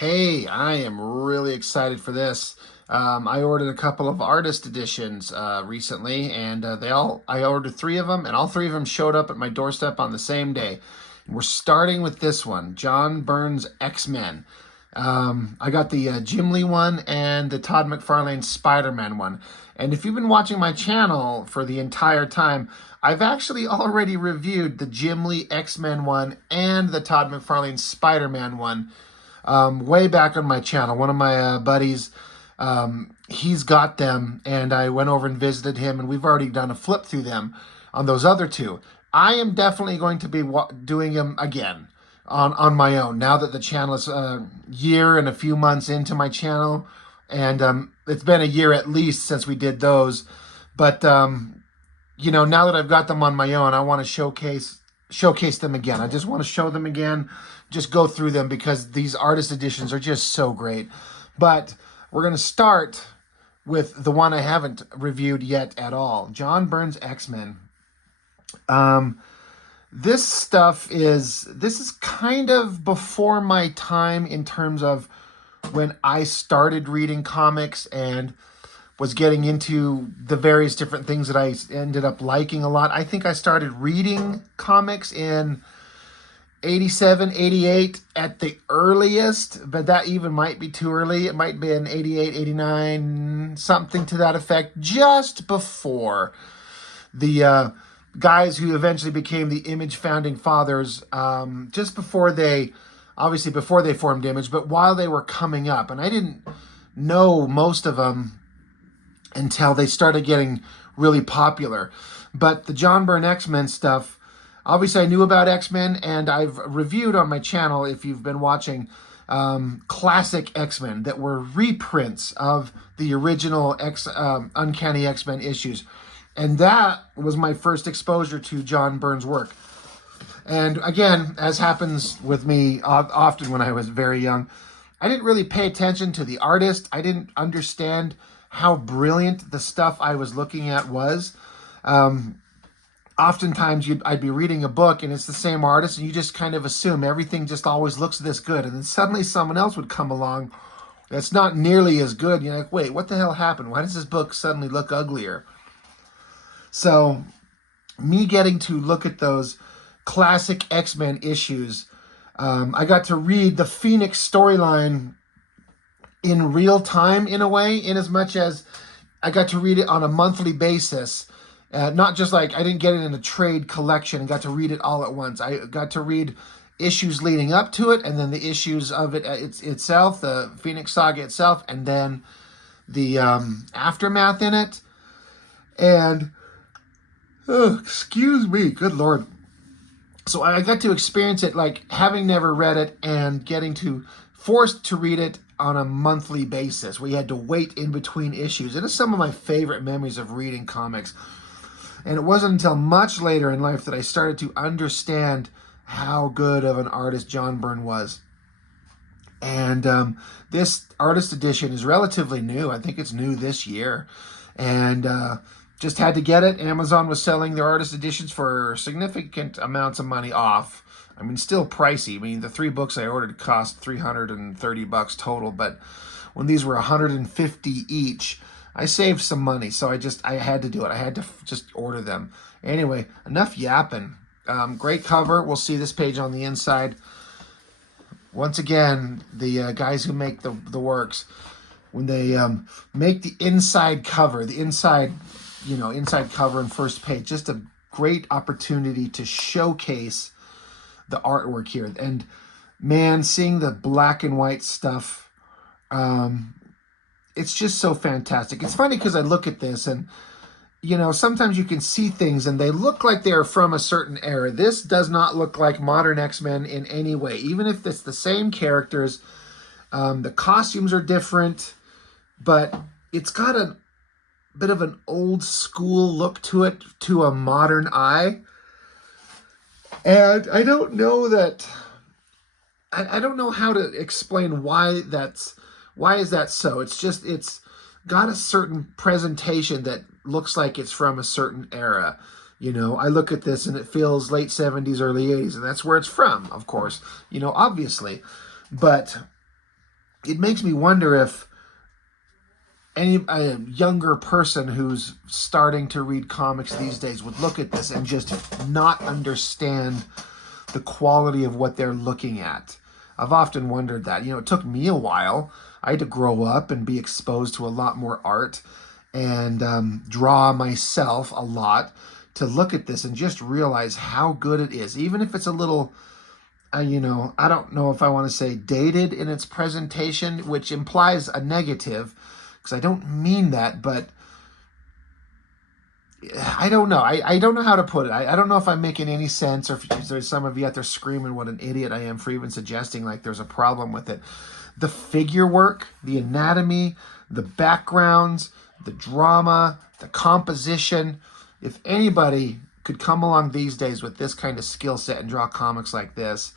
Hey, I am really excited for this. I ordered a couple of artist editions recently, and I ordered three of them, and all three of them showed up at my doorstep on the same day. And we're starting with this one, John Byrne's X-Men. I got the Jim Lee one and the Todd McFarlane Spider-Man one. And if you've been watching my channel for the entire time, I've actually already reviewed the Jim Lee X-Men one and the Todd McFarlane Spider-Man one way back on my channel. One of my buddies, he's got them, and I went over and visited him, and we've already done a flip through them on those other two. I am definitely going to be doing them again on my own, now that the channel is a year and a few months into my channel, and it's been a year at least since we did those. But you know, now that I've got them on my own, I want to showcase them again. I just want to show them again, just go through them, because these artist editions are just so great. But we're going to start with the one I haven't reviewed yet at all, John Byrne's X-Men. This is kind of before my time in terms of when I started reading comics and was getting into the various different things that I ended up liking a lot. I think I started reading comics in 87, 88 at the earliest, but that even might be too early. It might be in 88, 89, something to that effect, just before the guys who eventually became the Image founding fathers, just before obviously before they formed Image, but while they were coming up. And I didn't know most of them until they started getting really popular. But the John Byrne X-Men stuff, obviously I knew about X-Men, and I've reviewed on my channel, if you've been watching, classic X-Men that were reprints of the original Uncanny X-Men issues. And that was my first exposure to John Byrne's work. And again, as happens with me often when I was very young, I didn't really pay attention to the artist. I didn't understand how brilliant the stuff I was looking at was. Oftentimes I'd be reading a book and it's the same artist, and you just kind of assume everything just always looks this good. And then suddenly someone else would come along that's not nearly as good. And you're like, wait, what the hell happened? Why does this book suddenly look uglier? So me getting to look at those classic X-Men issues, I got to read the Phoenix storyline in real time, in a way, in as much as I got to read it on a monthly basis. Not just like I didn't get it in a trade collection and got to read it all at once. I got to read issues leading up to it, and then the issues of it itself, the Phoenix Saga itself, and then the aftermath in it. And excuse me, good Lord. So I got to experience it, like having never read it and getting forced to read it on a monthly basis, where you had to wait in between issues. It is some of my favorite memories of reading comics. And it wasn't until much later in life that I started to understand how good of an artist John Byrne was. And this artist edition is relatively new. I think it's new this year. And just had to get it. Amazon was selling their artist editions for significant amounts of money off. I mean, still pricey. I mean, the three books I ordered cost $330 total, but when these were $150 each, I saved some money. So I had to do it. I had to just order them. Anyway, enough yapping. Great cover. We'll see this page on the inside. Once again, the guys who make the works, when they make the inside cover, inside cover and first page, just a great opportunity to showcase the artwork here. And man, seeing the black and white stuff, it's just so fantastic. It's funny because I look at this and, you know, sometimes you can see things and they look like they are from a certain era. This does not look like modern X-Men in any way. Even if it's the same characters, the costumes are different, but it's got a bit of an old school look to it, to a modern eye. And I don't know how to explain why is that so. It's got a certain presentation that looks like it's from a certain era. You know, I look at this and it feels late 70s, early 80s, and that's where it's from, of course, you know, obviously. But it makes me wonder if a younger person who's starting to read comics these days would look at this and just not understand the quality of what they're looking at. I've often wondered that. It took me a while. I had to grow up and be exposed to a lot more art and draw myself a lot to look at this and just realize how good it is. Even if it's a little, I don't know if I want to say dated in its presentation, which implies a negative, because I don't mean that, but I don't know. I don't know how to put it. I don't know if I'm making any sense, or if there's some of you out there screaming what an idiot I am for even suggesting like there's a problem with it. The figure work, the anatomy, the backgrounds, the drama, the composition. If anybody could come along these days with this kind of skill set and draw comics like this,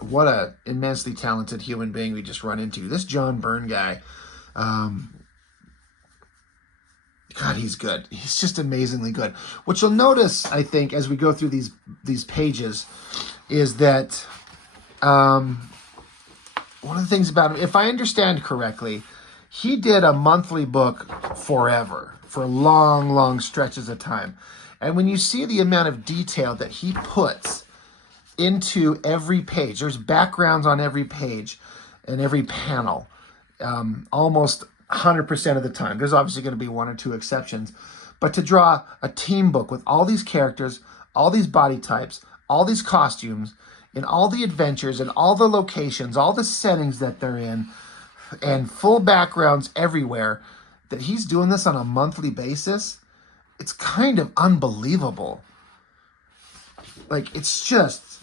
what a immensely talented human being we just run into. This John Byrne guy, God, he's good. He's just amazingly good. What you'll notice, I think, as we go through these pages, is that one of the things about him, if I understand correctly, he did a monthly book forever, for long, long stretches of time. And when you see the amount of detail that he puts into every page, there's backgrounds on every page and every panel, almost 100% of the time. There's obviously going to be one or two exceptions. But to draw a team book with all these characters, all these body types, all these costumes, and all the adventures, and all the locations, all the settings that they're in, and full backgrounds everywhere, that he's doing this on a monthly basis, it's kind of unbelievable. Like, it's just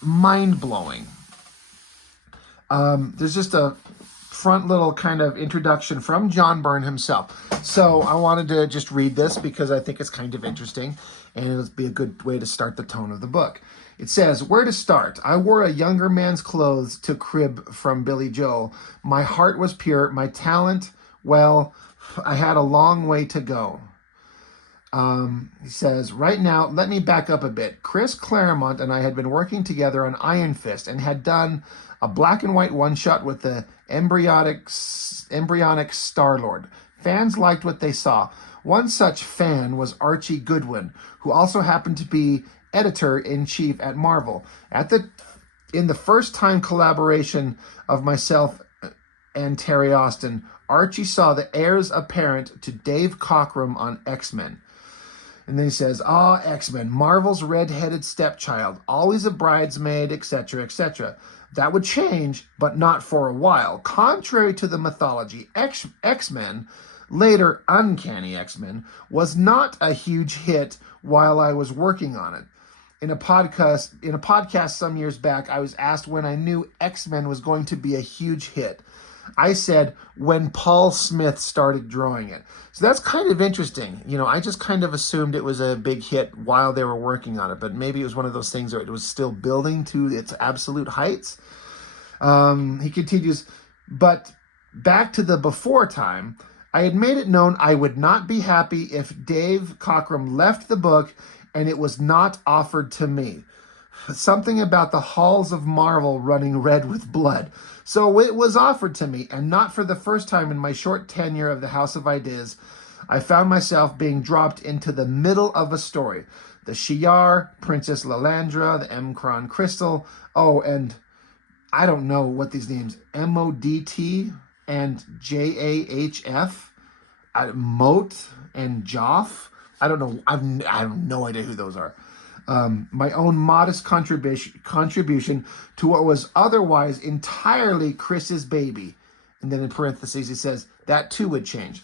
mind-blowing. There's just a front little kind of introduction from John Byrne himself. So I wanted to just read this because I think it's kind of interesting, and it'll be a good way to start the tone of the book. It says, "Where to start? I wore a younger man's clothes to crib from Billy Joel. My heart was pure. My talent, well, I had a long way to go." He says, "Right now, let me back up a bit. Chris Claremont and I had been working together on Iron Fist and had done a black and white one-shot with the embryonic Star-Lord. Fans liked what they saw. One such fan was Archie Goodwin, who also happened to be editor-in-chief at Marvel. In the first-time collaboration of myself and Terry Austin, Archie saw the heirs apparent to Dave Cockrum on X-Men." And then he says, X-Men, Marvel's red-headed stepchild, always a bridesmaid, etc., etc. That would change, but not for a while. Contrary to the mythology, X-Men, later Uncanny X-Men, was not a huge hit while I was working on it. In a podcast some years back, I was asked when I knew X-Men was going to be a huge hit. I said, when Paul Smith started drawing it. So that's kind of interesting. I just kind of assumed it was a big hit while they were working on it, but maybe it was one of those things where it was still building to its absolute heights. He continues, "But back to the before time, I had made it known I would not be happy if Dave Cockrum left the book and it was not offered to me. Something about the halls of Marvel running red with blood. So it was offered to me, and not for the first time in my short tenure of the House of Ideas, I found myself being dropped into the middle of a story. The Shi'ar, Princess Lilandra, the M'Kraan Crystal, and I don't know what these names, MODT and JAHF, Moat and Joff. I don't know. I have no idea who those are. My own modest contribution to what was otherwise entirely Chris's baby." And then in parentheses, he says, "that too would change.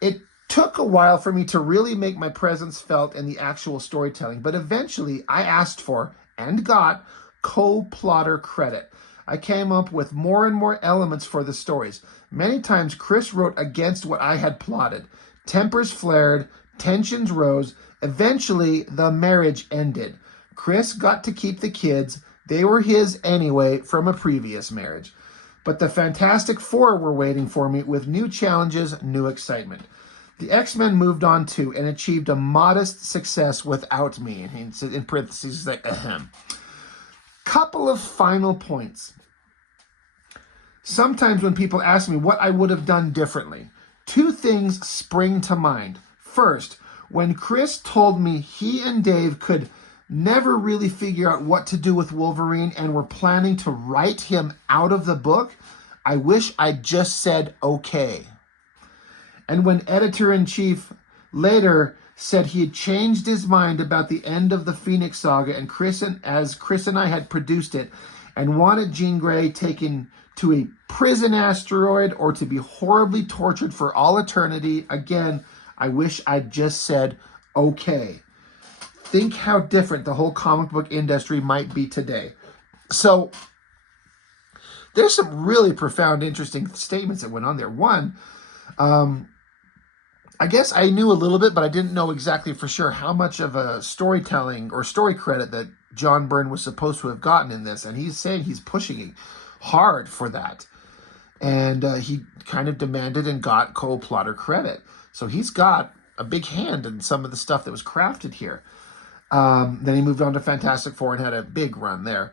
It took a while for me to really make my presence felt in the actual storytelling, but eventually I asked for, and got, co-plotter credit. I came up with more and more elements for the stories. Many times Chris wrote against what I had plotted. Tempers flared, tensions rose. Eventually, the marriage ended. Chris got to keep the kids. They were his anyway from a previous marriage. But the Fantastic Four were waiting for me with new challenges, new excitement. The X-Men moved on too and achieved a modest success without me." And in parentheses, he's like, ahem. Couple of final points. Sometimes when people ask me what I would have done differently, two things spring to mind. First, when Chris told me he and Dave could never really figure out what to do with Wolverine and were planning to write him out of the book, I wish I'd just said okay. And when editor-in-chief later said he had changed his mind about the end of the Phoenix Saga and Chris and I had produced it and wanted Jean Grey taken to a prison asteroid or to be horribly tortured for all eternity, again, I wish I'd just said okay. Think how different the whole comic book industry might be today. So there's some really profound, interesting statements that went on there. One, I guess I knew a little bit, but I didn't know exactly for sure how much of a storytelling or story credit that John Byrne was supposed to have gotten in this. And he's saying he's pushing hard for that. And he kind of demanded and got co-plotter credit. So he's got a big hand in some of the stuff that was crafted here. Then he moved on to Fantastic Four and had a big run there.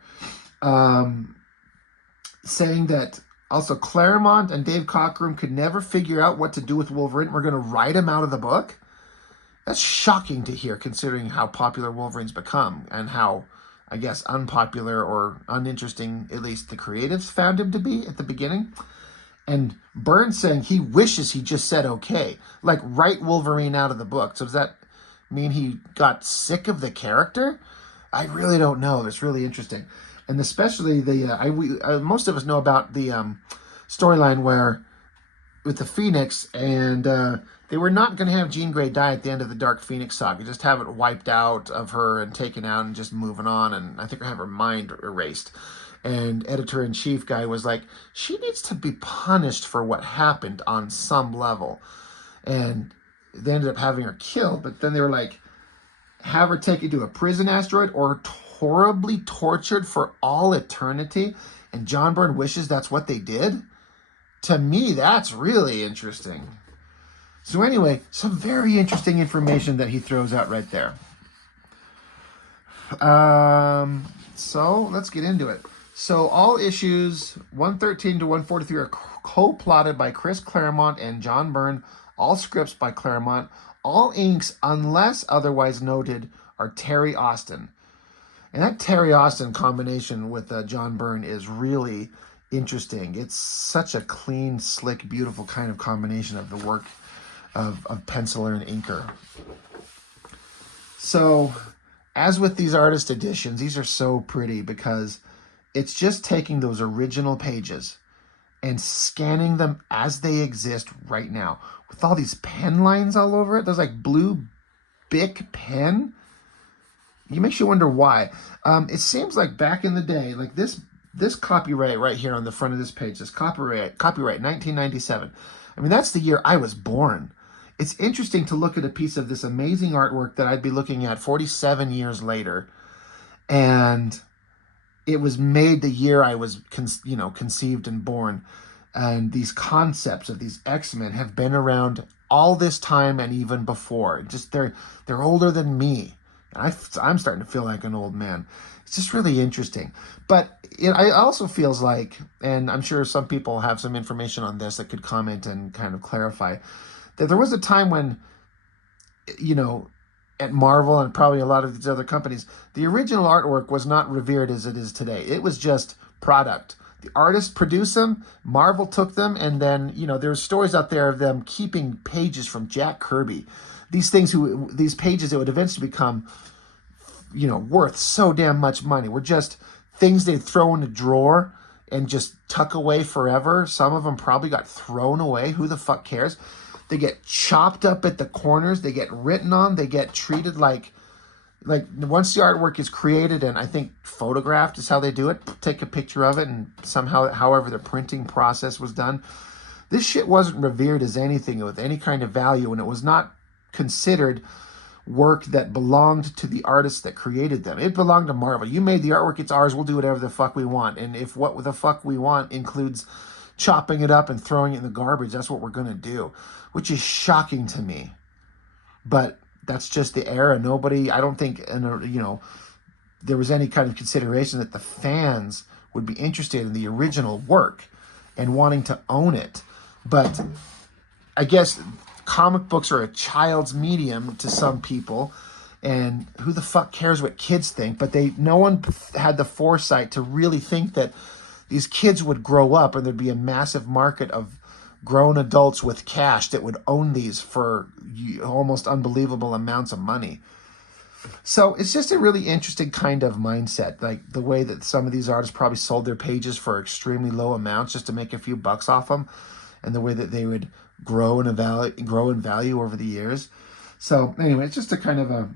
Saying that also Claremont and Dave Cockrum could never figure out what to do with Wolverine. We're going to write him out of the book. That's shocking to hear, considering how popular Wolverine's become and how, I guess, unpopular or uninteresting, at least the creatives found him to be at the beginning. And Byrne saying he wishes he just said okay, like write Wolverine out of the book. So does that mean he got sick of the character? I really don't know. It's really interesting. And especially most of us know about the storyline where with the Phoenix, and they were not going to have Jean Grey die at the end of the Dark Phoenix saga, just have it wiped out of her and taken out and just moving on, and I think have her mind erased. And editor-in-chief guy was like, she needs to be punished for what happened on some level. And they ended up having her killed, but then they were like, have her taken to a prison asteroid or horribly tortured for all eternity. And John Byrne wishes that's what they did. To me, that's really interesting. So anyway, some very interesting information that he throws out right there. So let's get into it. So all issues 113 to 143 are co-plotted by Chris Claremont and John Byrne. All scripts by Claremont. All inks, unless otherwise noted, are Terry Austin. And that Terry Austin combination with John Byrne is really interesting. It's such a clean, slick, beautiful kind of combination of the work of penciler and inker. So, as with these artist editions, these are so pretty because it's just taking those original pages and scanning them as they exist right now. With all these pen lines all over it, there's like blue Bic pen. You makes you wonder why. It seems like back in the day, like this copyright right here on the front of this page, this copyright 1997. I mean, that's the year I was born. It's interesting to look at a piece of this amazing artwork that I'd be looking at 47 years later, and it was made the year I was conceived and born. And these concepts of these X-Men have been around all this time and even before. Just they're older than me. I'm starting to feel like an old man. It's just really interesting. But it also feels like, and I'm sure some people have some information on this that could comment and kind of clarify, that there was a time when, at Marvel and probably a lot of these other companies, the original artwork was not revered as it is today. It was just product. The artists produced them, Marvel took them, and then, there's stories out there of them keeping pages from Jack Kirby. These pages that would eventually become, worth so damn much money were just things they'd throw in a drawer and just tuck away forever. Some of them probably got thrown away. Who the fuck cares? They get chopped up at the corners. They get written on. They get treated like once the artwork is created and I think photographed is how they do it. Take a picture of it and somehow, however the printing process was done. This shit wasn't revered as anything with any kind of value, and it was not considered work that belonged to the artists that created them. It belonged to Marvel. You made the artwork, it's ours, we'll do whatever the fuck we want. And if what the fuck we want includes chopping it up and throwing it in the garbage, that's what we're going to do, which is shocking to me. But that's just the era. I don't think, there was any kind of consideration that the fans would be interested in the original work. and wanting to own it. But I guess comic books are a child's medium to some people, and who the fuck cares what kids think? But no one had the foresight to really think that these kids would grow up and there'd be a massive market of grown adults with cash that would own these for almost unbelievable amounts of money. So it's just a really interesting kind of mindset, like the way that some of these artists probably sold their pages for extremely low amounts just to make a few bucks off them, and the way that they would grow in value over the years. So anyway, it's just a kind of a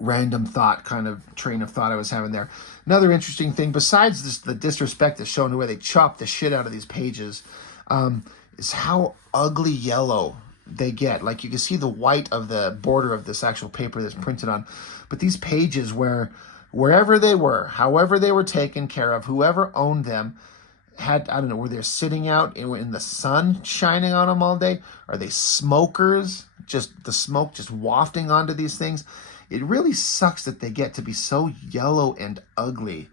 random thought, kind of train of thought I was having there. Another interesting thing, besides this, the disrespect that's shown, the way they chop the shit out of these pages, is how ugly yellow they get. Like, you can see the white of the border of this actual paper that's printed on. But these pages, wherever they were, however they were taken care of, whoever owned them, had, I don't know, were they sitting out in the sun shining on them all day? Are they smokers? Just the smoke just wafting onto these things? It really sucks that they get to be so yellow and ugly.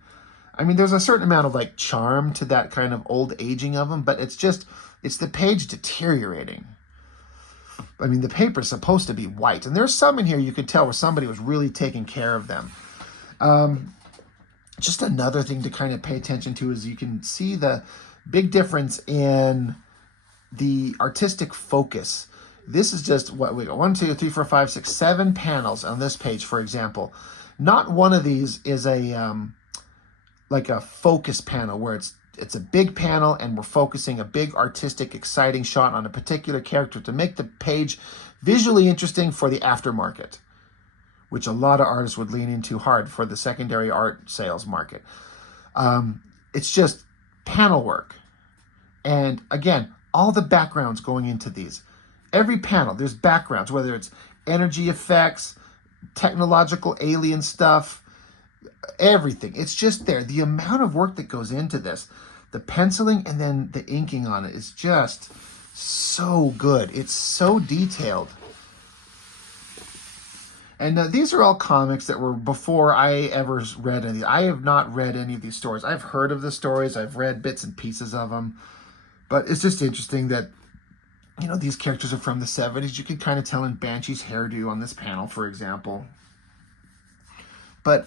I mean, there's a certain amount of like charm to that kind of old aging of them, but it's the page deteriorating. I mean, the paper's supposed to be white, and there's some in here you could tell where somebody was really taking care of them. Just another thing to kind of pay attention to is you can see the big difference in the artistic focus. This is just what we got 1, 2, 3, 4, 5, 6, 7 panels on this page, for example. Not one of these is a like a focus panel where it's a big panel and we're focusing a big artistic exciting shot on a particular character to make the page visually interesting for the aftermarket, which a lot of artists would lean into hard for the secondary art sales market. It's just panel work. And again, all the backgrounds going into these. Every panel, there's backgrounds, whether it's energy effects, technological alien stuff, everything. It's just there. The amount of work that goes into this, the penciling and then the inking on it is just so good. It's so detailed. And these are all comics that were before I ever read any. I have not read any of these stories. I've heard of the stories. I've read bits and pieces of them. But it's just interesting that, you know, these characters are from the 70s. You can kind of tell in Banshee's hairdo on this panel, for example. But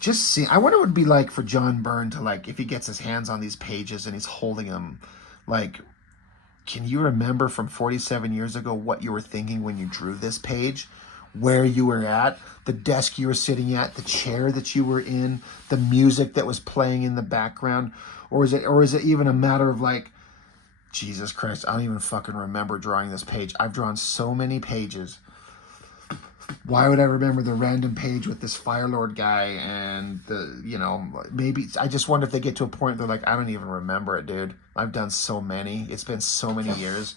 just see, I wonder what it would be like for John Byrne to, like, if he gets his hands on these pages and he's holding them, like, can you remember from 47 years ago what you were thinking when you drew this page? Where you were at, the desk you were sitting at, the chair that you were in, the music that was playing in the background? Or is it even a matter of like, Jesus Christ, I don't even fucking remember drawing this page. I've drawn so many pages. Why would I remember the random page with this Fire Lord guy and the, you know, maybe, I just wonder if they get to a point they're like, I don't even remember it, dude. I've done so many. It's been so many years.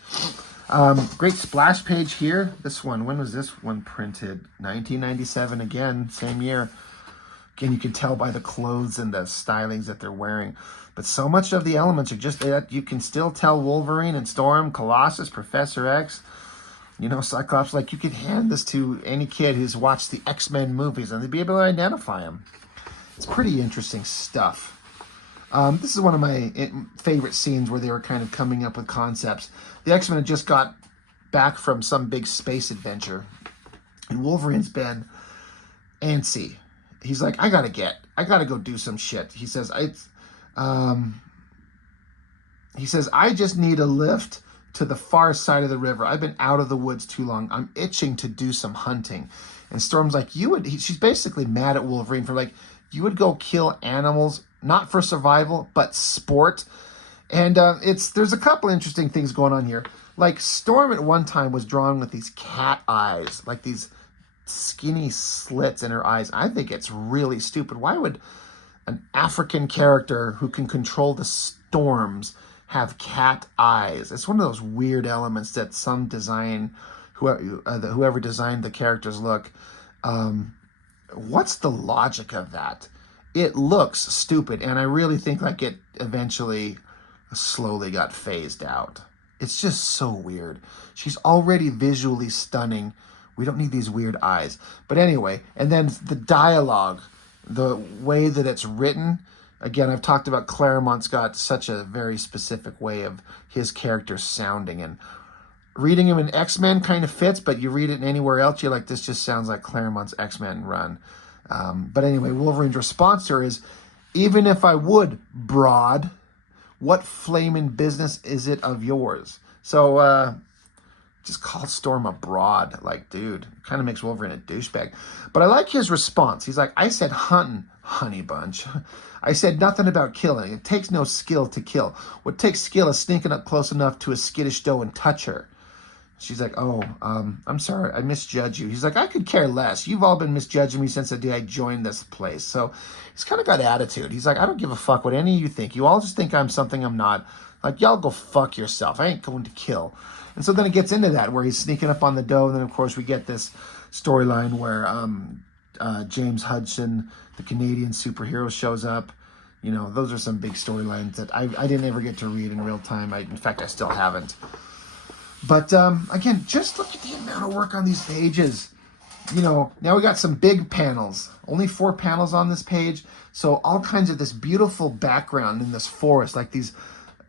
Great splash page here. This one, when was this one printed? 1997 again, same year. Again, you can tell by the clothes and the stylings that they're wearing. But so much of the elements are just, you can still tell Wolverine and Storm, Colossus, Professor X, you know, Cyclops. Like, you could hand this to any kid who's watched the Xmen movies and they'd be able to identify him. It's pretty interesting stuff. This is one of my favorite scenes where they were kind of coming up with concepts. The X-Men had just got back from some big space adventure, and Wolverine's been antsy. He's like, I gotta go do some shit. He says, I just need a lift to the far side of the river. I've been out of the woods too long. I'm itching to do some hunting. And Storm's like, she's basically mad at Wolverine for like, you would go kill animals, not for survival, but sport. And there's a couple interesting things going on here. Like, Storm at one time was drawn with these cat eyes, like these skinny slits in her eyes. I think it's really stupid. Why would an African character who can control the storms have cat eyes? It's one of those weird elements that some design, whoever designed the character's look. What's the logic of that? It looks stupid, and I really think like it eventually slowly got phased out. It's just so weird. She's already visually stunning. We don't need these weird eyes. But anyway, and then the dialogue, the way that it's written, Again, I've talked about Claremont's got such a very specific way of his character sounding, and reading him in X-Men kind of fits, but you read it anywhere else, you're like, this just sounds like Claremont's X-Men run. But anyway, Wolverine's response to her is, even if I would, broad, what flaming business is it of yours? So, just call Storm a broad. Like, dude, kind of makes Wolverine a douchebag. But I like his response. He's like, I said hunting, honey bunch. I said nothing about killing. It takes no skill to kill. What takes skill is sneaking up close enough to a skittish doe and touch her. She's like, oh, I'm sorry, I misjudged you. He's like, I could care less. You've all been misjudging me since the day I joined this place. So he's kind of got attitude. He's like, I don't give a fuck what any of you think. You all just think I'm something I'm not. Like, y'all go fuck yourself. I ain't going to kill. And so then it gets into that, where he's sneaking up on the doe. And then, of course, we get this storyline where James Hudson, the Canadian superhero, shows up. You know, those are some big storylines that I didn't ever get to read in real time. In fact, I still haven't. But, again, just look at the amount of work on these pages. You know, now we got some big panels. Only 4 panels on this page. So all kinds of this beautiful background in this forest. Like these,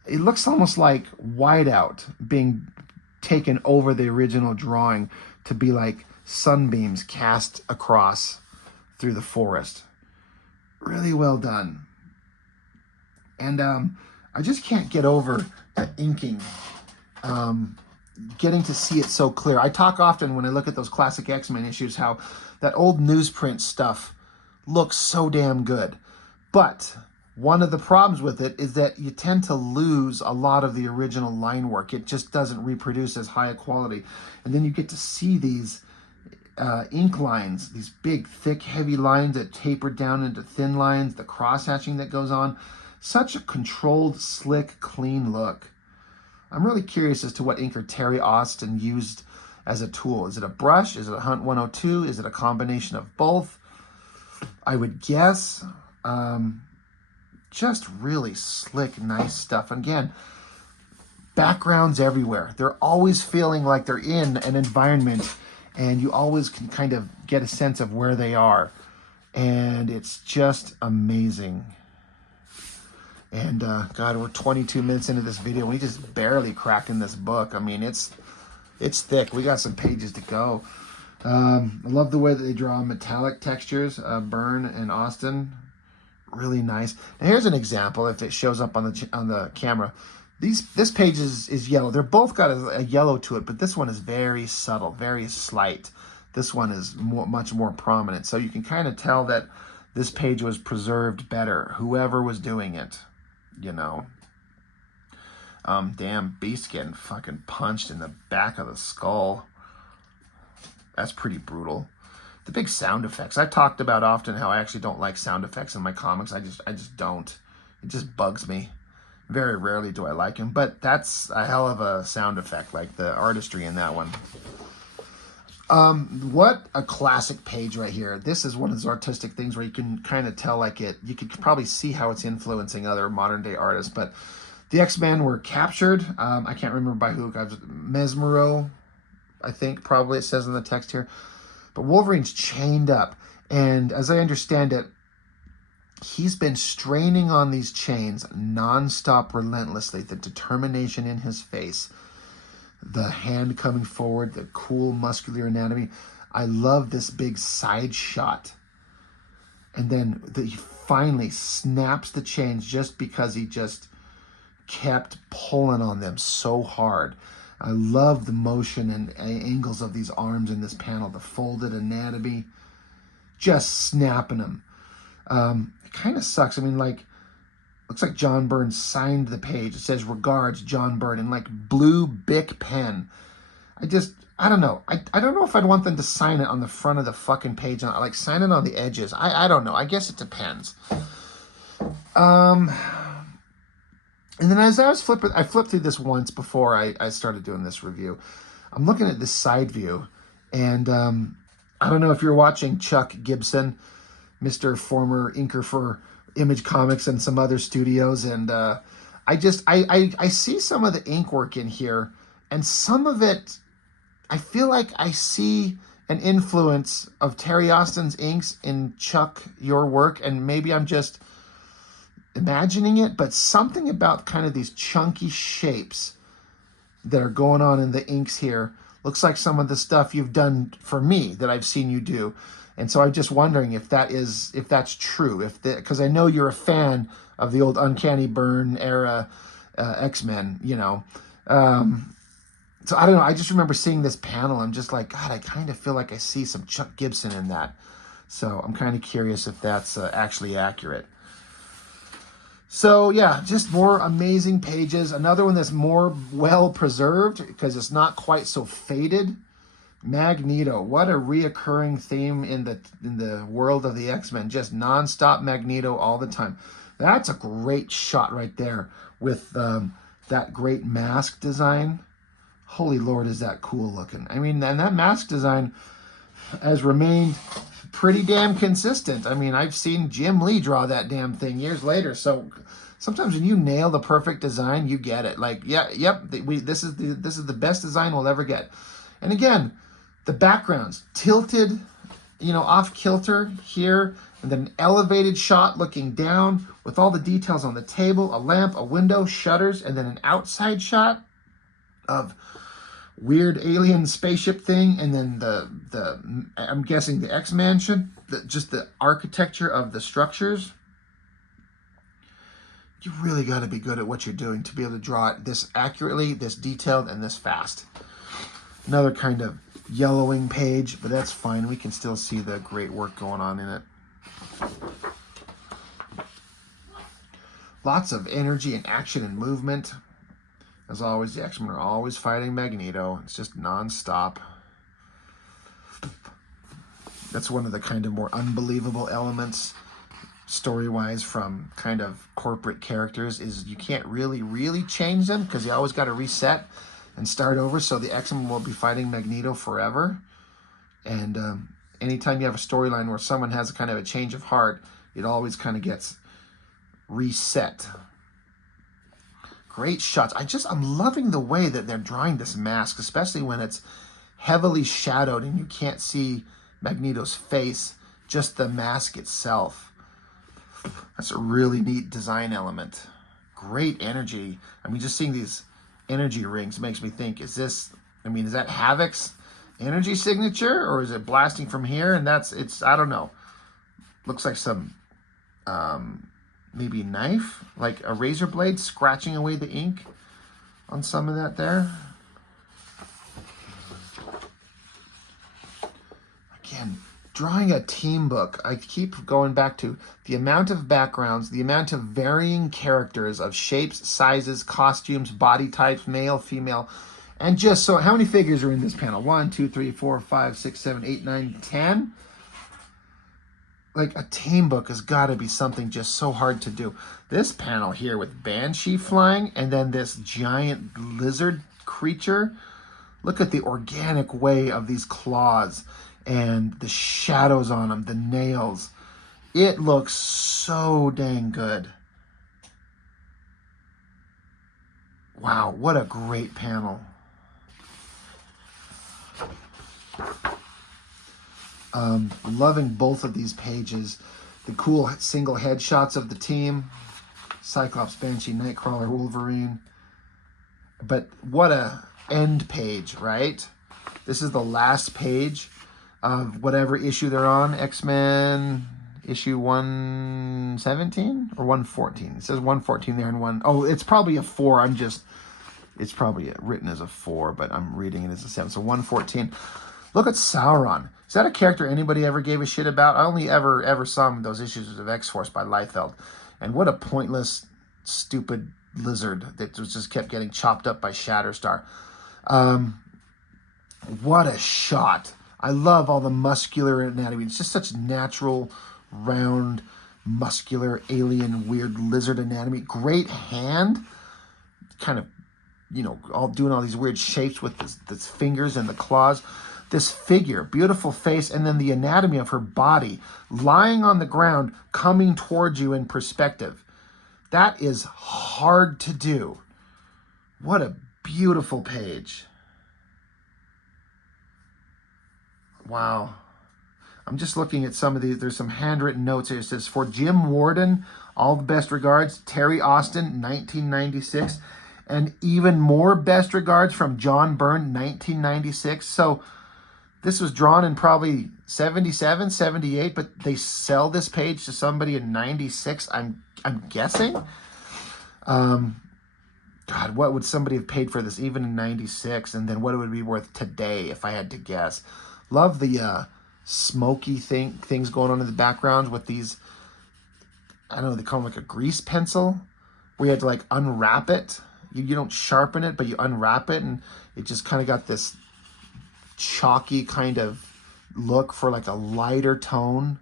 it looks almost like whiteout being taken over the original drawing to be like sunbeams cast across through the forest. Really well done. And I just can't get over the inking. Getting to see it so clear. I talk often when I look at those classic X-Men issues how that old newsprint stuff looks so damn good. But one of the problems with it is that you tend to lose a lot of the original line work. It just doesn't reproduce as high a quality. And then you get to see these ink lines, these big, thick, heavy lines that taper down into thin lines, the cross-hatching that goes on. Such a controlled, slick, clean look. I'm really curious as to what inker Terry Austin used as a tool. Is it a brush? Is it a Hunt 102? Is it a combination of both? I would guess. Just really slick, nice stuff. And again, backgrounds everywhere. They're always feeling like they're in an environment, and you always can kind of get a sense of where they are. And it's just amazing. And God, we're 22 minutes into this video. We just barely cracking this book. I mean, it's thick. We got some pages to go. I love the way that they draw metallic textures. Byrne and Austin, really nice. And here's an example. If it shows up on the camera, this page is yellow. They're both got a yellow to it, but this one is very subtle, very slight. This one is much more prominent. So you can kind of tell that this page was preserved better. Whoever was doing it. You know, damn, Beast getting fucking punched in the back of the skull. That's pretty brutal. The big sound effects. I talked about often how I actually don't like sound effects in my comics. I just don't. It just bugs me. Very rarely do I like them, but that's a hell of a sound effect, like the artistry in that one. What a classic page right here. This is one of those artistic things where you can kind of tell, like, you could probably see how it's influencing other modern day artists. But the X-Men were captured. I can't remember by who. Mesmero, I think, probably it says in the text here. But Wolverine's chained up. And as I understand it, he's been straining on these chains nonstop, relentlessly. The determination in his face. The hand coming forward, the cool muscular anatomy. I love this big side shot. And then he finally snaps the chains just because he just kept pulling on them so hard. I love the motion and angles of these arms in this panel. The folded anatomy. Just snapping them. It kind of sucks. I mean, like, looks like John Byrne signed the page. It says, regards, John Byrne, in like blue Bic pen. I don't know. I don't know if I'd want them to sign it on the front of the fucking page. Like, sign it on the edges. I don't know. I guess it depends. And then as I was flipping, I flipped through this once before I started doing this review. I'm looking at this side view. And I don't know if you're watching Chuck Gibson, Mr. former inker for Image Comics and some other studios, and I see some of the ink work in here, and some of it, I feel like I see an influence of Terry Austin's inks in Chuck, your work, and maybe I'm just imagining it, but something about kind of these chunky shapes that are going on in the inks here looks like some of the stuff you've done for me that I've seen you do. And so I'm just wondering if that's true, because I know you're a fan of the old Uncanny Byrne era X-Men, you know. So I don't know. I just remember seeing this panel. I'm just like, God, I kind of feel like I see some Chuck Gibson in that. So I'm kind of curious if that's actually accurate. So yeah, just more amazing pages. Another one that's more well preserved because it's not quite so faded. Magneto, what a reoccurring theme in the world of the X-Men. Just nonstop Magneto all the time. That's a great shot right there with that great mask design. Holy Lord, is that cool looking. I mean, and that mask design has remained pretty damn consistent. I mean, I've seen Jim Lee draw that damn thing years later. So sometimes when you nail the perfect design, you get it. Like, yeah, yep, this is the best design we'll ever get. And again, the backgrounds tilted, you know, off kilter here, and then an elevated shot looking down with all the details on the table, a lamp, a window, shutters, and then an outside shot of weird alien spaceship thing, and then the I'm guessing the X Mansion, just the architecture of the structures. You really got to be good at what you're doing to be able to draw it this accurately, this detailed, and this fast. Another kind of yellowing page, but that's fine. We can still see the great work going on in it. Lots of energy and action and movement. As always, the X-Men are always fighting Magneto. It's just non-stop. That's one of the kind of more unbelievable elements, story-wise, from kind of corporate characters, is you can't really change them because you always got to reset and start over. So the X-Men will be fighting Magneto forever. And anytime you have a storyline where someone has a kind of a change of heart, it always kind of gets reset. Great shots. I'm loving the way that they're drawing this mask, especially when it's heavily shadowed and you can't see Magneto's face, just the mask itself. That's a really neat design element. Great energy. I mean, just seeing these energy rings makes me think, is that Havoc's energy signature, or is it blasting from here? And I don't know. Looks like some maybe knife, like a razor blade scratching away the ink on some of that there. Again, drawing a team book, I keep going back to the amount of backgrounds, the amount of varying characters of shapes, sizes, costumes, body types, male, female, and just so, how many figures are in this panel? 1, 2, 3, 4, 5, 6, 7, 8, 9, 10. Like, a team book has got to be something just so hard to do. This panel here with Banshee flying and then this giant lizard creature. Look at the organic way of these claws and the shadows on them, the nails. It looks so dang good. Wow, what a great panel. Loving both of these pages. The cool single headshots of the team. Cyclops, Banshee, Nightcrawler, Wolverine. But what a end page, right? This is the last page of whatever issue they're on. X-Men issue 117 or 114. It says 114 there and one. Oh, it's probably a 4. It's probably written as a 4, but I'm reading it as a 7. So 114. Look at Sauron. Is that a character anybody ever gave a shit about? I only ever saw him in those issues of X-Force by Liefeld. And what a pointless, stupid lizard that just kept getting chopped up by Shatterstar. What a shot. I love all the muscular anatomy. It's just such natural, round, muscular, alien, weird lizard anatomy. Great hand. Kind of, all doing all these weird shapes with this fingers and the claws. This figure, beautiful face, and then the anatomy of her body lying on the ground, coming towards you in perspective. That is hard to do. What a beautiful page. Wow. I'm just looking at some of these. There's some handwritten notes here. It says, for Jim Warden, All the best regards, Terry Austin, 1996. And even more best regards from John Byrne, 1996. So this was drawn in probably 77, 78, but they sell this page to somebody in 96, I'm guessing. God, what would somebody have paid for this even in 96? And then what it would be worth today if I had to guess. Love the smoky things going on in the background with these, I don't know, they call them like a grease pencil, where you had to like unwrap it. You don't sharpen it, but you unwrap it, and it just kind of got this chalky kind of look for like a lighter tone.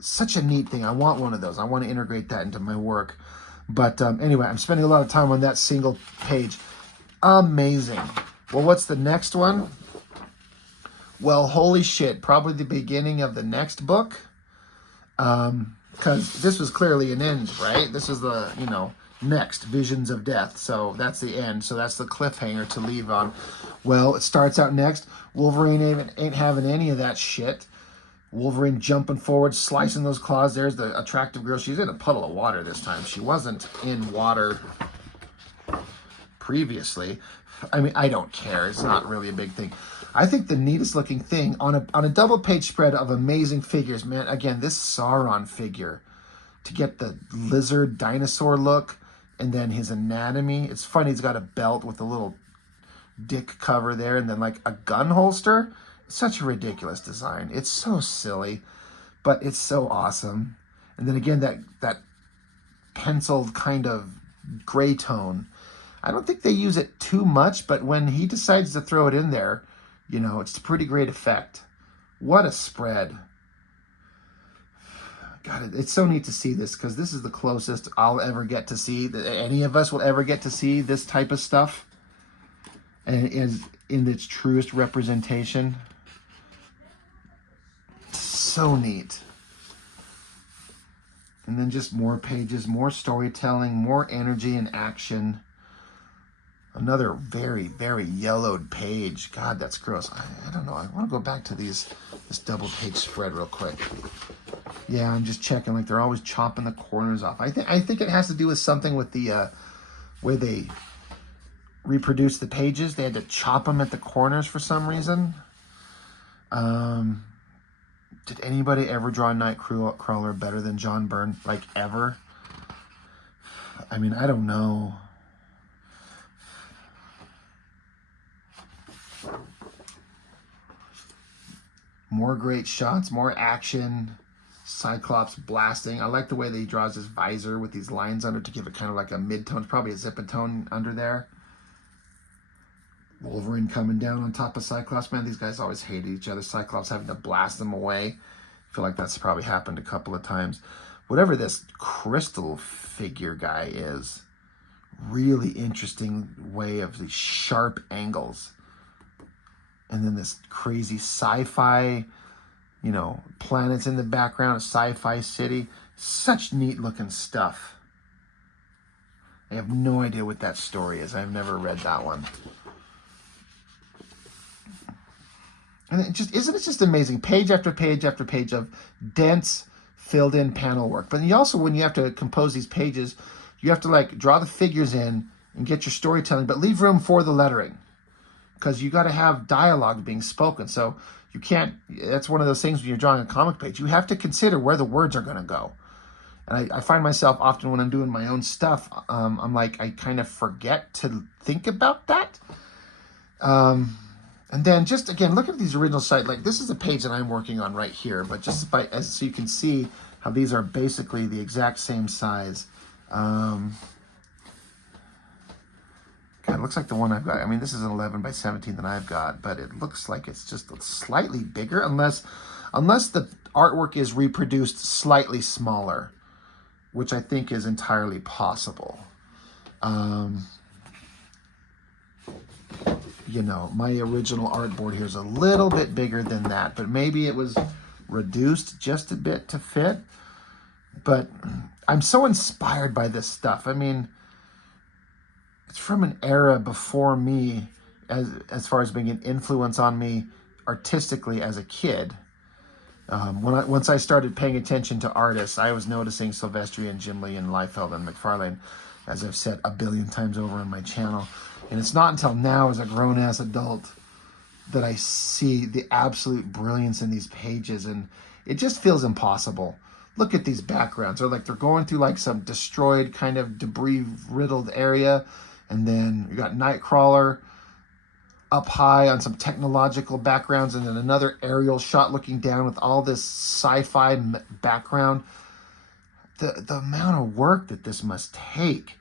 Such a neat thing. I want one of those. I want to integrate that into my work. But anyway, I'm spending a lot of time on that single page. Amazing. Well, what's the next one? Well, holy shit. Probably the beginning of the next book. Because this was clearly an end, right? This is the, next Visions of Death. So that's the end. So that's the cliffhanger to leave on. Well, it starts out next. Wolverine ain't having any of that shit. Wolverine jumping forward, slicing those claws. There's the attractive girl. She's in a puddle of water this time. She wasn't in water previously. I mean, I don't care. It's not really a big thing. I think the neatest looking thing on a double page spread of amazing figures, man. Again, this Sauron figure, to get the lizard dinosaur look and then his anatomy. It's funny, he's got a belt with a little dick cover there and then like a gun holster. Such a ridiculous design. It's so silly, but it's so awesome. And then again, that penciled kind of gray tone. I don't think they use it too much, but when he decides to throw it in there, it's a pretty great effect. What a spread. God, it's so neat to see this, because this is the closest I'll ever get to see, any of us will ever get to see this type of stuff. And it is in its truest representation. So neat. And then just more pages, more storytelling, more energy and action. Another very, very yellowed page. God, that's gross. I don't know. I want to go back to this double page spread real quick. Yeah, I'm just checking. Like, they're always chopping the corners off. I think it has to do with something with the way they reproduce the pages. They had to chop them at the corners for some reason. Did anybody ever draw a Nightcrawler better than John Byrne? Like, ever? I mean, I don't know. More great shots, more action. Cyclops blasting. I like the way that he draws his visor with these lines under to give it kind of like a mid-tone, probably a zip-a-tone under there. Wolverine coming down on top of Cyclops. Man, these guys always hated each other. Cyclops having to blast them away. I feel like that's probably happened a couple of times. Whatever this crystal figure guy is, really interesting way of these sharp angles. And then this crazy sci-fi, planets in the background, a sci-fi city. Such neat looking stuff. I have no idea what that story is. I've never read that one. And isn't it just amazing? Page after page after page of dense, filled in panel work. But you also, when you have to compose these pages, you have to like draw the figures in and get your storytelling, but leave room for the lettering, because you got to have dialogue being spoken. So you can't, that's one of those things when you're drawing a comic page, you have to consider where the words are going to go. And I find myself often when I'm doing my own stuff, I'm like, I kind of forget to think about that. And then just, again, look at these original sites. Like, this is a page that I'm working on right here, but just so you can see how these are basically the exact same size. God, it looks like the one I've got. I mean, this is an 11 by 17 that I've got, but it looks like it's just slightly bigger, unless the artwork is reproduced slightly smaller, which I think is entirely possible. My original artboard here is a little bit bigger than that, but maybe it was reduced just a bit to fit. But I'm so inspired by this stuff. I mean, it's from an era before me as far as being an influence on me artistically as a kid. Once I started paying attention to artists, I was noticing Silvestrian, Jim Lee, and Liefeld and McFarlane, as I've said a billion times over on my channel. And it's not until now, as a grown-ass adult, that I see the absolute brilliance in these pages, and it just feels impossible. Look at these backgrounds. They're like they're going through like some destroyed kind of debris-riddled area, and then you got Nightcrawler up high on some technological backgrounds, and then another aerial shot looking down with all this sci-fi background. The amount of work that this must take.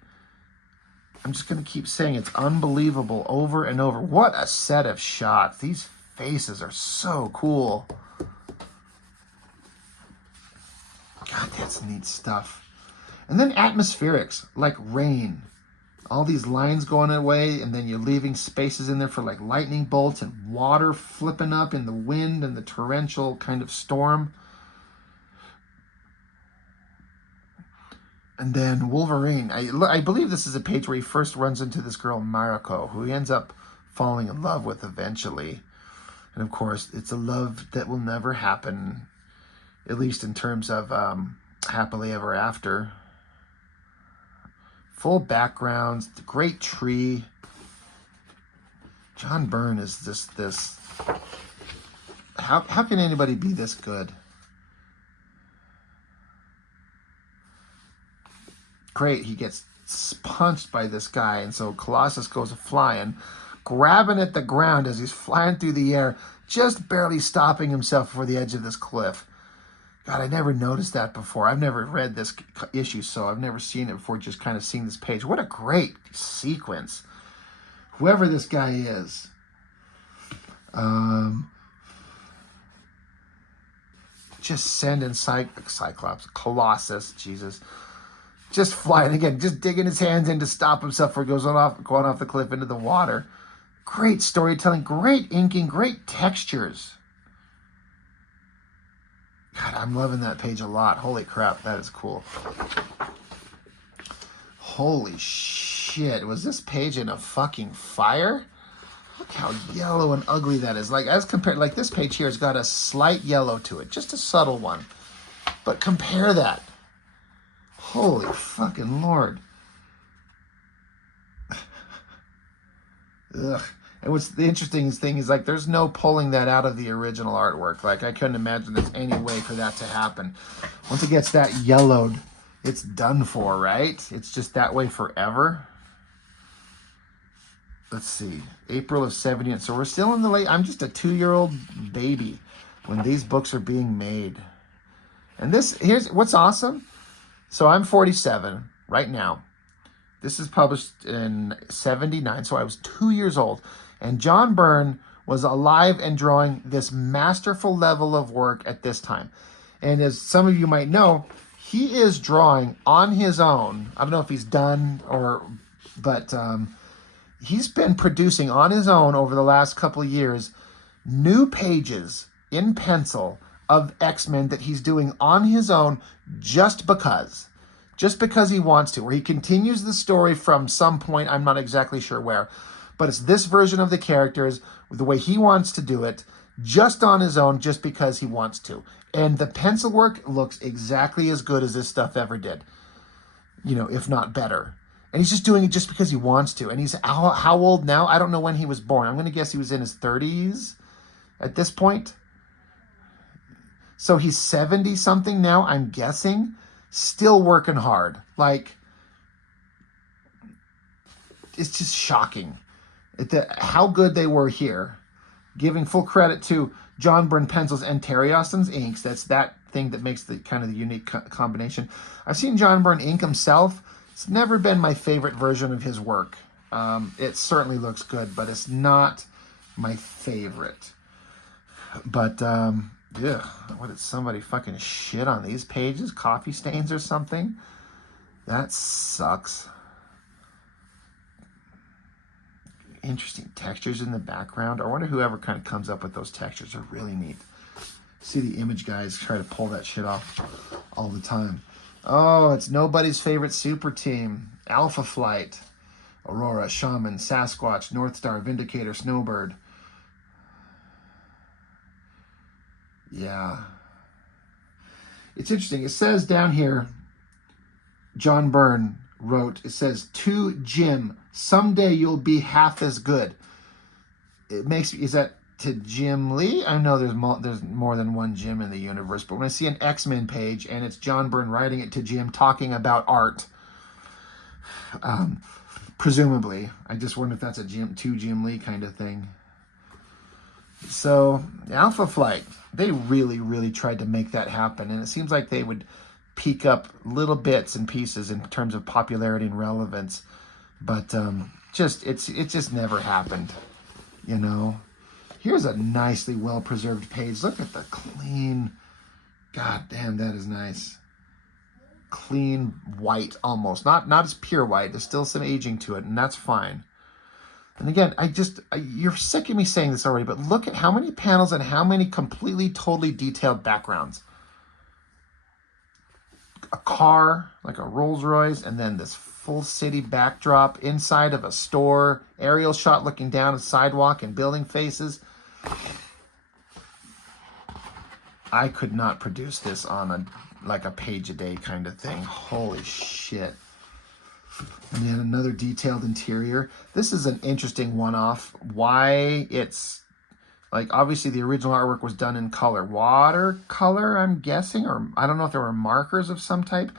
I'm just going to keep saying it's unbelievable over and over. What a set of shots. These faces are so cool. God, that's neat stuff. And then atmospherics, like rain. All these lines going away, and then you're leaving spaces in there for like lightning bolts and water flipping up in the wind and the torrential kind of storm. And then Wolverine. I believe this is a page where he first runs into this girl, Mariko, who he ends up falling in love with eventually. And of course, it's a love that will never happen, at least in terms of happily ever after. Full backgrounds, the great tree. John Byrne is this. How can anybody be this good? Great, he gets punched by this guy, and so Colossus goes flying, grabbing at the ground as he's flying through the air, just barely stopping himself before the edge of this cliff. God, I never noticed that before. I've never read this issue, so I've never seen it before, just kind of seeing this page. What a great sequence. Whoever this guy is. Just sending Cyclops, Colossus, Jesus. Just flying again, just digging his hands in to stop himself before he goes going off the cliff into the water. Great storytelling, great inking, great textures. God, I'm loving that page a lot. Holy crap, that is cool. Holy shit, was this page in a fucking fire? Look how yellow and ugly that is. Like, as compared, like this page here has got a slight yellow to it, just a subtle one. But compare that. Holy fucking Lord. Ugh. And what's the interesting thing is, like, there's no pulling that out of the original artwork. Like, I couldn't imagine there's any way for that to happen. Once it gets that yellowed, it's done for, right? It's just that way forever. Let's see. April of 78. So we're still in the late... I'm just a 2-year-old baby when these books are being made. And this... Here's what's awesome. So I'm 47 right now. This is published in 79, so I was 2 years old. And John Byrne was alive and drawing this masterful level of work at this time. And as some of you might know, he is drawing on his own. I don't know if he's done but he's been producing on his own over the last couple of years new pages in pencil of X-Men that he's doing on his own just because he wants to, where he continues the story from some point, I'm not exactly sure where, but it's this version of the characters, the way he wants to do it, just on his own, just because he wants to. And the pencil work looks exactly as good as this stuff ever did, you know, if not better. And he's just doing it just because he wants to. And he's how old now? I don't know when he was born. I'm going to guess he was in his 30s at this point. So he's 70-something now, I'm guessing. Still working hard. Like, it's just shocking how good they were here. Giving full credit to John Byrne pencils and Terry Austin's inks. That's that thing that makes the kind of the unique combination. I've seen John Byrne ink himself. It's never been my favorite version of his work. It certainly looks good, but it's not my favorite. But, yeah, what did somebody fucking shit on these pages? Coffee stains or something? That sucks. Interesting textures in the background. I wonder whoever kind of comes up with those textures are really neat. See the image guys try to pull that shit off all the time. Oh, it's nobody's favorite super team. Alpha Flight, Aurora, Shaman, Sasquatch, Northstar, Vindicator, Snowbird. Yeah. It's interesting. It says down here, John Byrne wrote, it says, to Jim, someday you'll be half as good. It makes, is that to Jim Lee? I know there's more than one Jim in the universe, but when I see an X-Men page and it's John Byrne writing it to Jim talking about art, presumably, I just wonder if that's a Jim Lee kind of thing. So Alpha Flight, they really tried to make that happen, and it seems like they would peak up little bits and pieces in terms of popularity and relevance, but it just never happened, you know. Here's a nicely well-preserved page. Look at the clean, god damn, that is nice. Clean white almost, not as pure white. There's still some aging to it, and that's fine. And again, you're sick of me saying this already, but look at how many panels and how many completely, totally detailed backgrounds. A car, like a Rolls Royce, and then this full city backdrop inside of a store, aerial shot looking down a sidewalk and building faces. I could not produce this on like a page a day kind of thing. Holy shit. And then another detailed interior. This is an interesting one-off. Why it's, like, obviously the original artwork was done in color. Watercolor, I'm guessing, or I don't know if there were markers of some type.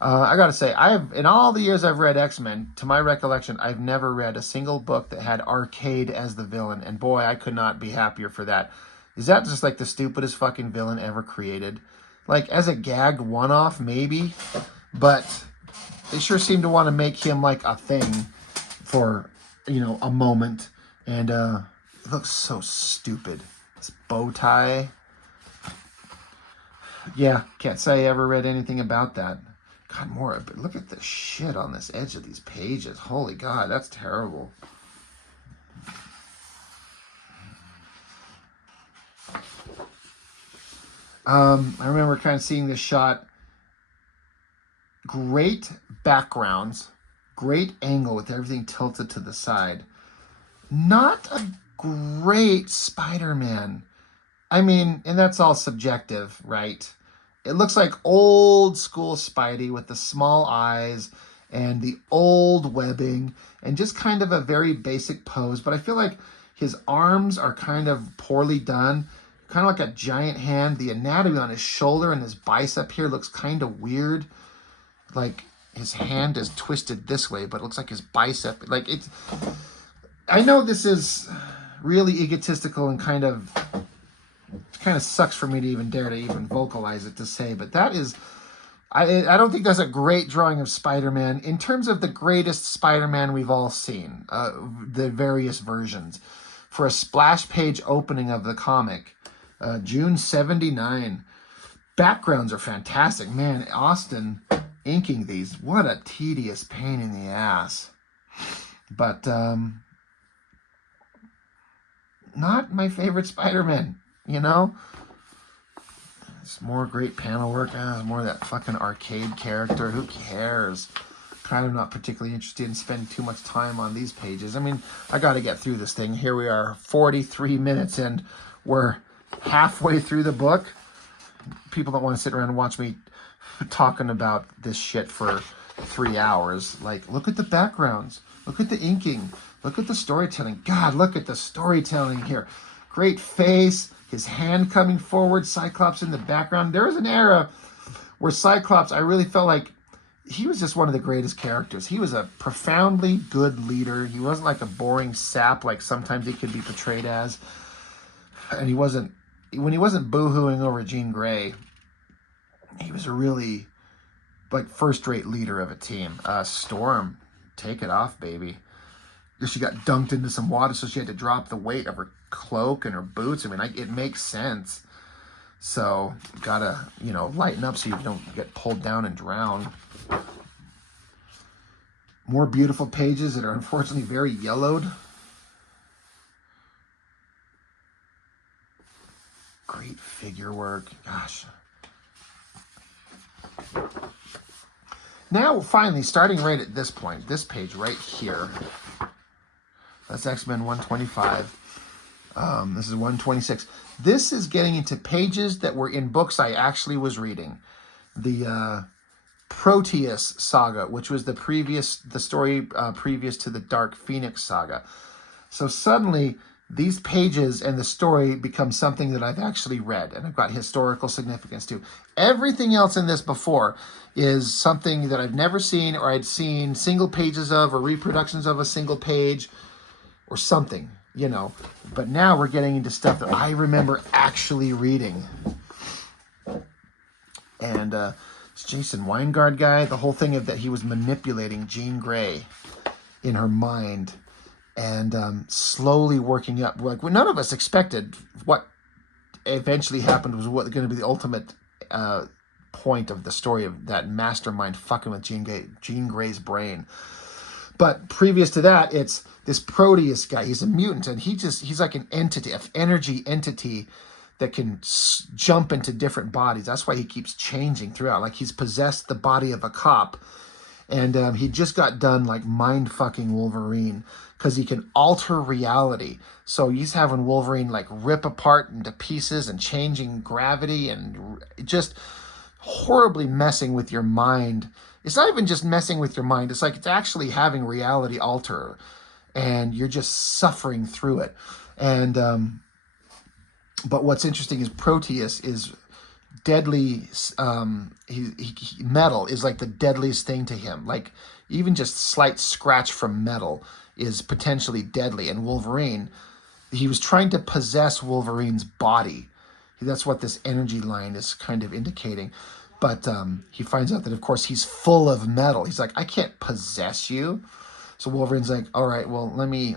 I gotta say, in all the years I've read X-Men, to my recollection, I've never read a single book that had Arcade as the villain. And boy, I could not be happier for that. Is that just like the stupidest fucking villain ever created? Like, as a gagged one-off, maybe, but they sure seem to want to make him like a thing for, you know, a moment. And it looks so stupid. This bow tie. Yeah, can't say I ever read anything about that. God, more, but look at the shit on this edge of these pages. Holy God, that's terrible. I remember kind of seeing this shot. Great backgrounds, great angle with everything tilted to the side. Not a great Spider-Man. I mean, and that's all subjective, right? It looks like old school Spidey with the small eyes and the old webbing and just kind of a very basic pose. But I feel like his arms are kind of poorly done. Kind of like a giant hand. The anatomy on his shoulder and his bicep here looks kind of weird. Like his hand is twisted this way, but it looks like his bicep. Like it's. I know this is really egotistical and kind of sucks for me to even dare to even vocalize it to say, but that is. I don't think that's a great drawing of Spider-Man in terms of the greatest Spider-Man we've all seen, the various versions. For a splash page opening of the comic, June '79. Backgrounds are fantastic. Man, Austin inking these. What a tedious pain in the ass. But not my favorite Spider-Man, you know? It's more great panel work. More of that fucking Arcade character. Who cares? Kind of not particularly interested in spending too much time on these pages. I mean, I got to get through this thing. Here we are, 43 minutes, and we're halfway through the book. People don't want to sit around and watch me talking about this shit for 3 hours. Like, look at the backgrounds. Look at the inking. Look at the storytelling. God, look at the storytelling here. Great face. His hand coming forward. Cyclops in the background. There was an era where Cyclops, I really felt like he was just one of the greatest characters. He was a profoundly good leader. He wasn't like a boring sap like sometimes he could be portrayed as. And he wasn't, when he wasn't boo-hooing over Jean Grey, he was a really like first-rate leader of a team. Storm, take it off, baby. She got dunked into some water, so she had to drop the weight of her cloak and her boots. I mean, it makes sense. So, gotta, you know, lighten up so you don't get pulled down and drown. More beautiful pages that are unfortunately very yellowed. Great figure work. Gosh. Now, finally, starting right at this point, this page right here. That's X-Men 125. This is 126. This is getting into pages that were in books I actually was reading. The Proteus saga, which was the story previous to the Dark Phoenix saga. So suddenly, these pages and the story become something that I've actually read, and I've got historical significance to. Everything else in this before is something that I've never seen, or I'd seen single pages of, or reproductions of a single page, or something, you know. But now we're getting into stuff that I remember actually reading. And this Jason Weingard guy, the whole thing of that he was manipulating Jean Grey in her mind, and slowly working up. Like, none of us expected what eventually happened was what going to be the ultimate point of the story of that mastermind fucking with Jean Grey's brain. But previous to that, it's this Proteus guy. He's a mutant, and he's like an entity, an energy entity that can jump into different bodies. That's why he keeps changing throughout. Like, he's possessed the body of a cop. And he just got done, like, mind-fucking Wolverine, because he can alter reality. So he's having Wolverine, like, rip apart into pieces and changing gravity and just horribly messing with your mind. It's not even just messing with your mind. It's like it's actually having reality alter, and you're just suffering through it. And but what's interesting is Proteus is deadly. Metal is like the deadliest thing to him. Like, even just slight scratch from metal is potentially deadly. And Wolverine, he was trying to possess Wolverine's body. That's what this energy line is kind of indicating. But he finds out that, of course, he's full of metal. He's like, I can't possess you. So Wolverine's like, all right, well, let me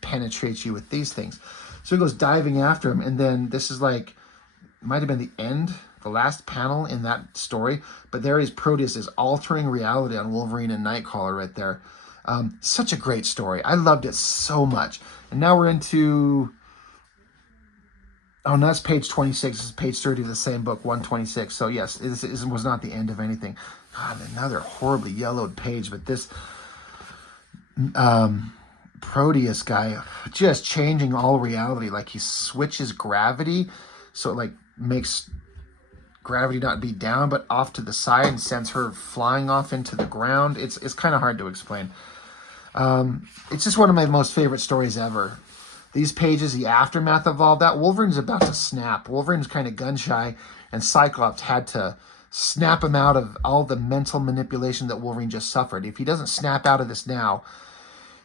penetrate you with these things. So he goes diving after him, and then this is like, might have been the end, the last panel in that story, but there is Proteus is altering reality on Wolverine and Nightcrawler right there. Such a great story. I loved it so much. And now we're into, oh, no, that's page 26. This is page 30 of the same book, 126. So yes, this was not the end of anything. God, another horribly yellowed page, but this Proteus guy just changing all reality. Like, he switches gravity, so it, like, makes gravity not be down but off to the side, and sends her flying off into the ground. It's kind of hard to explain. It's just one of my most favorite stories ever. These pages, the aftermath of all that, Wolverine's about to snap. Wolverine's kind of gun shy, and Cyclops had to snap him out of all the mental manipulation that Wolverine just suffered. If he doesn't snap out of this now,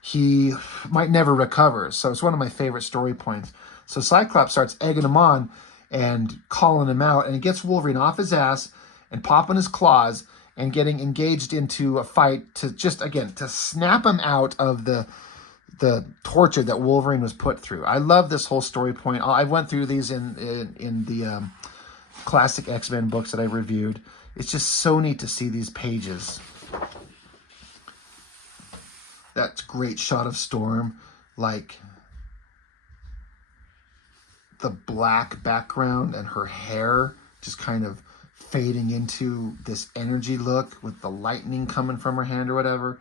he might never recover. So it's one of my favorite story points. So Cyclops starts egging him on and calling him out, and he gets Wolverine off his ass and popping his claws and getting engaged into a fight to just, again, to snap him out of the torture that Wolverine was put through. I love this whole story point. I went through these in the classic X-Men books that I reviewed. It's just so neat to see these pages. That great shot of Storm, like the black background and her hair just kind of fading into this energy look with the lightning coming from her hand or whatever.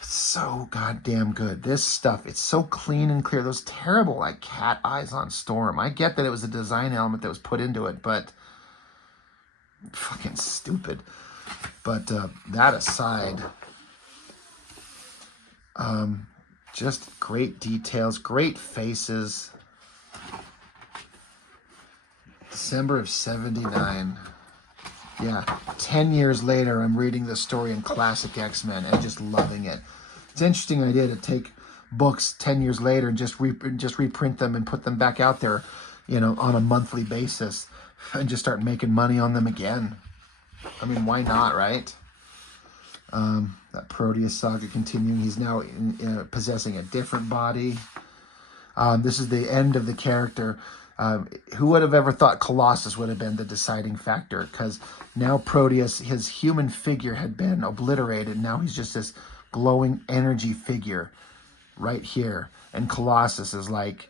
So goddamn good. This stuff, it's so clean and clear. Those terrible, like, cat eyes on Storm. I get that it was a design element that was put into it, but fucking stupid. But that aside, just great details, great faces. December of 79. Yeah, 10 years later, I'm reading this story in classic X-Men and just loving it. It's an interesting idea to take books 10 years later and just reprint them and put them back out there, you know, on a monthly basis, and just start making money on them again. I mean, why not, right? That Proteus saga continuing. He's now possessing a different body. This is the end of the character. Who would have ever thought Colossus would have been the deciding factor? Because now Proteus, his human figure had been obliterated. Now he's just this glowing energy figure right here. And Colossus is like,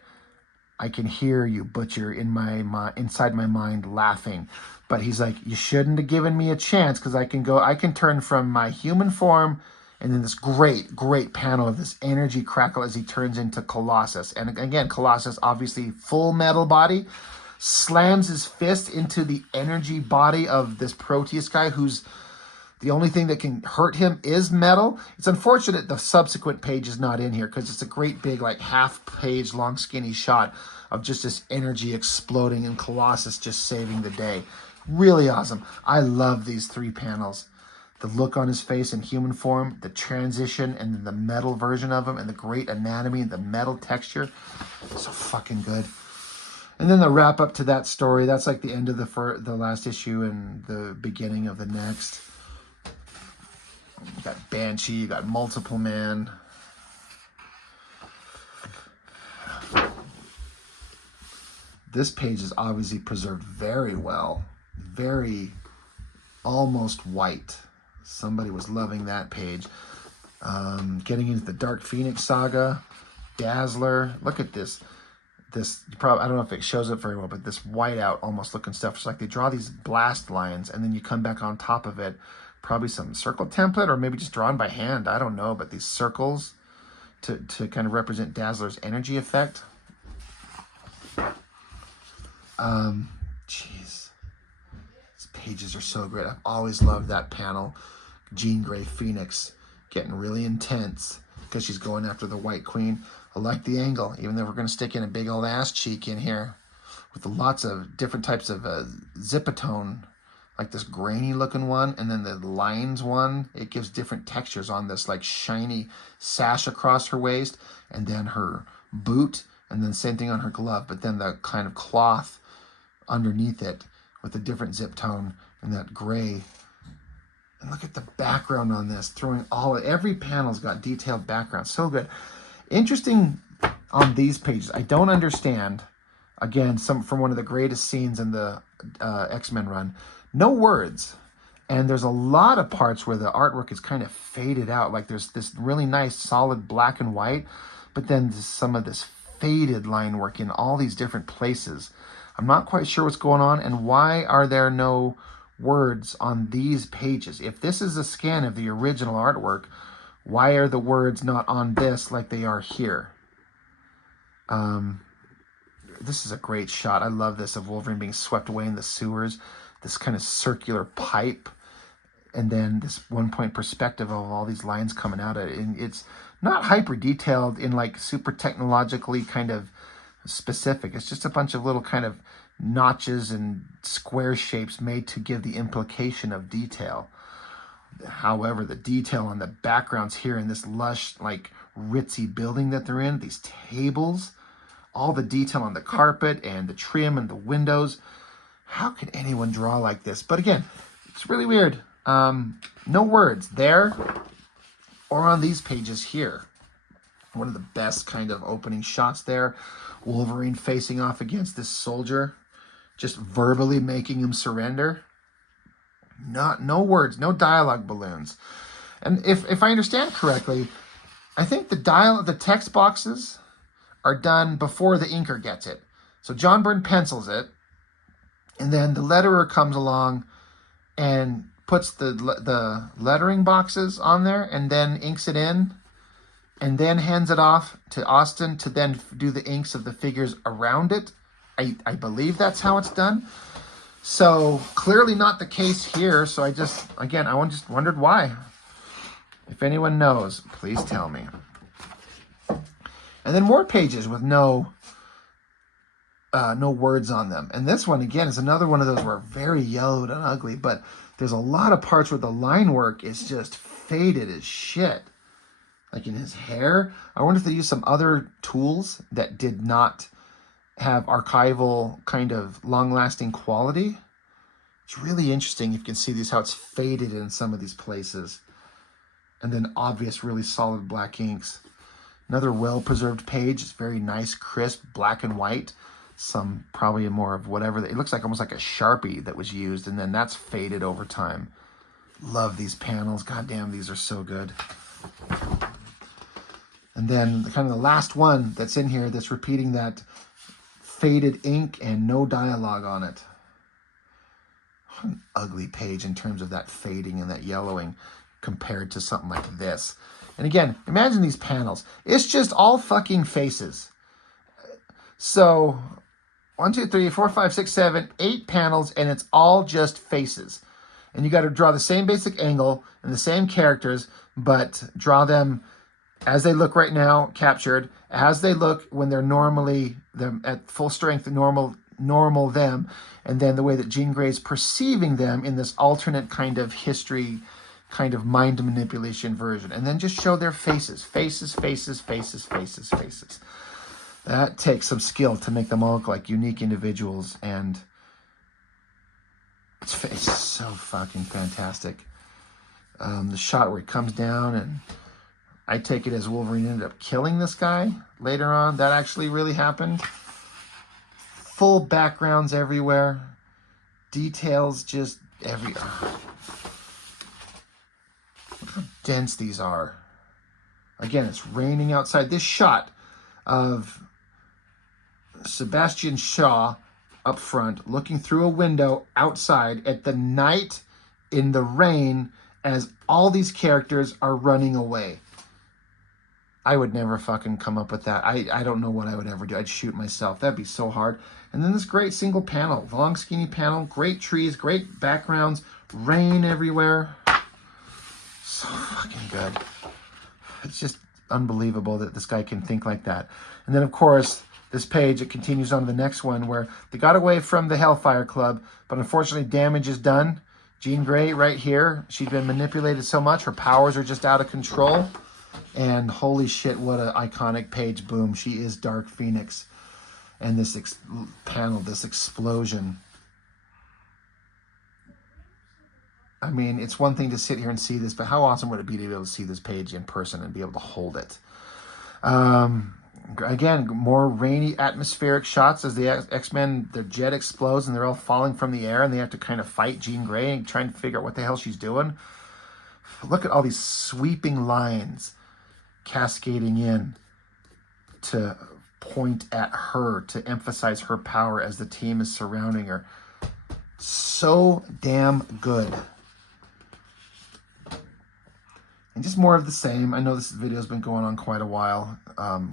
I can hear you, Butcher, in my inside my mind laughing. But he's like, you shouldn't have given me a chance, because I can turn from my human form And then this great panel of this energy crackle as he turns into Colossus. And again, Colossus, obviously full metal body, slams his fist into the energy body of this Proteus guy, who's the only thing that can hurt him is metal. It's unfortunate the subsequent page is not in here, because it's a great big, like, half-page long skinny shot of just this energy exploding and Colossus just saving the day. Really awesome. I love these 3 panels. The look on his face in human form, the transition, and then the metal version of him, and the great anatomy and the metal texture. So fucking good. And then the wrap up to that story, that's like the end of the last issue and the beginning of the next. You got Banshee, you got Multiple Man. This page is obviously preserved very well. Very almost white. Somebody was loving that page. Getting into the Dark Phoenix saga, Dazzler. Look at this. I don't know if it shows up very well, but this whiteout almost looking stuff. It's like they draw these blast lines and then you come back on top of it. Probably some circle template or maybe just drawn by hand. I don't know, but these circles to kind of represent Dazzler's energy effect. Jeez. These pages are so great. I've always loved that panel. Jean Grey Phoenix getting really intense because she's going after the White Queen. I like the angle, even though we're going to stick in a big old ass cheek in here with lots of different types of zipatone, like this grainy looking one, and then the lines one. It gives different textures on this like shiny sash across her waist, and then her boot, and then same thing on her glove, but then the kind of cloth underneath it with a different zip tone and that gray. And look at the background on this, every panel's got detailed background. So good. Interesting on these pages. I don't understand, again, from one of the greatest scenes in the X-Men run, no words. And there's a lot of parts where the artwork is kind of faded out. Like there's this really nice solid black and white, but then some of this faded line work in all these different places. I'm not quite sure what's going on, and why are there no words on these pages? If this is a scan of the original artwork, why are the words not on this like they are here? This is a great shot. I love this of Wolverine being swept away in the sewers. This kind of circular pipe. And then this one-point perspective of all these lines coming out of it. And it's not hyper-detailed in like super technologically kind of specific. It's just a bunch of little kind of notches and square shapes made to give the implication of detail. However, the detail on the backgrounds here in this lush, like, ritzy building that they're in, these tables, all the detail on the carpet and the trim and the windows. How can anyone draw like this? But again, it's really weird. No words there or on these pages here. One of the best kind of opening shots there. Wolverine facing off against this soldier, just verbally making him surrender. No words, no dialogue balloons. And if I understand correctly, I think the text boxes are done before the inker gets it. So John Byrne pencils it, and then the letterer comes along and puts the lettering boxes on there and then inks it in, and then hands it off to Austin to then do the inks of the figures around it. I believe that's how it's done. So clearly not the case here. So I just wondered why. If anyone knows, please tell me. And then more pages with no words on them. And this one, again, is another one of those where very yellowed and ugly, but there's a lot of parts where the line work is just faded as shit. Like in his hair. I wonder if they used some other tools that did not have archival kind of long-lasting quality. It's really interesting. You can see how it's faded in some of these places. And then obvious, really solid black inks. Another well-preserved page. It's very nice, crisp, black and white. Some probably more of whatever. It looks like almost like a Sharpie that was used, and then that's faded over time. Love these panels. God damn, these are so good. And then kind of the last one that's in here that's repeating that faded ink and no dialogue on it. What an ugly page in terms of that fading and that yellowing. compared to something like this. And again, imagine these panels. It's just all fucking faces. So 1, 2, 3, 4, 5, 6, 7, 8 panels, and it's all just faces. And you got to draw the same basic angle and the same characters, but draw them as they look right now, captured, as they look when they're normally at full strength, normal them, and then the way that Jean Grey's perceiving them in this alternate kind of history, kind of mind manipulation version. And then just show their faces. Faces, faces, faces, faces, faces. That takes some skill to make them all look like unique individuals, and it's so fucking fantastic. The shot where he comes down, and I take it as Wolverine ended up killing this guy later on. That actually really happened. Full backgrounds everywhere. Details just everywhere. Look how dense these are. Again, it's raining outside. This shot of Sebastian Shaw up front, looking through a window outside at the night in the rain as all these characters are running away. I would never fucking come up with that. I don't know what I would ever do. I'd shoot myself. That'd be so hard. And then this great single panel, long skinny panel, great trees, great backgrounds, rain everywhere. So fucking good. It's just unbelievable that this guy can think like that. And then of course, this page, it continues on to the next one where they got away from the Hellfire Club, but unfortunately damage is done. Jean Grey right here, she's been manipulated so much, her powers are just out of control. And holy shit, what an iconic page. Boom, she is Dark Phoenix. And this panel, this explosion. I mean, it's one thing to sit here and see this, but how awesome would it be to be able to see this page in person and be able to hold it? Again, more rainy atmospheric shots as the X-Men, their jet explodes and they're all falling from the air and they have to kind of fight Jean Grey and trying to figure out what the hell she's doing. Look at all these sweeping lines cascading in to point at her, to emphasize her power as the team is surrounding her. So damn good. And just more of the same. I know this video has been going on quite a while.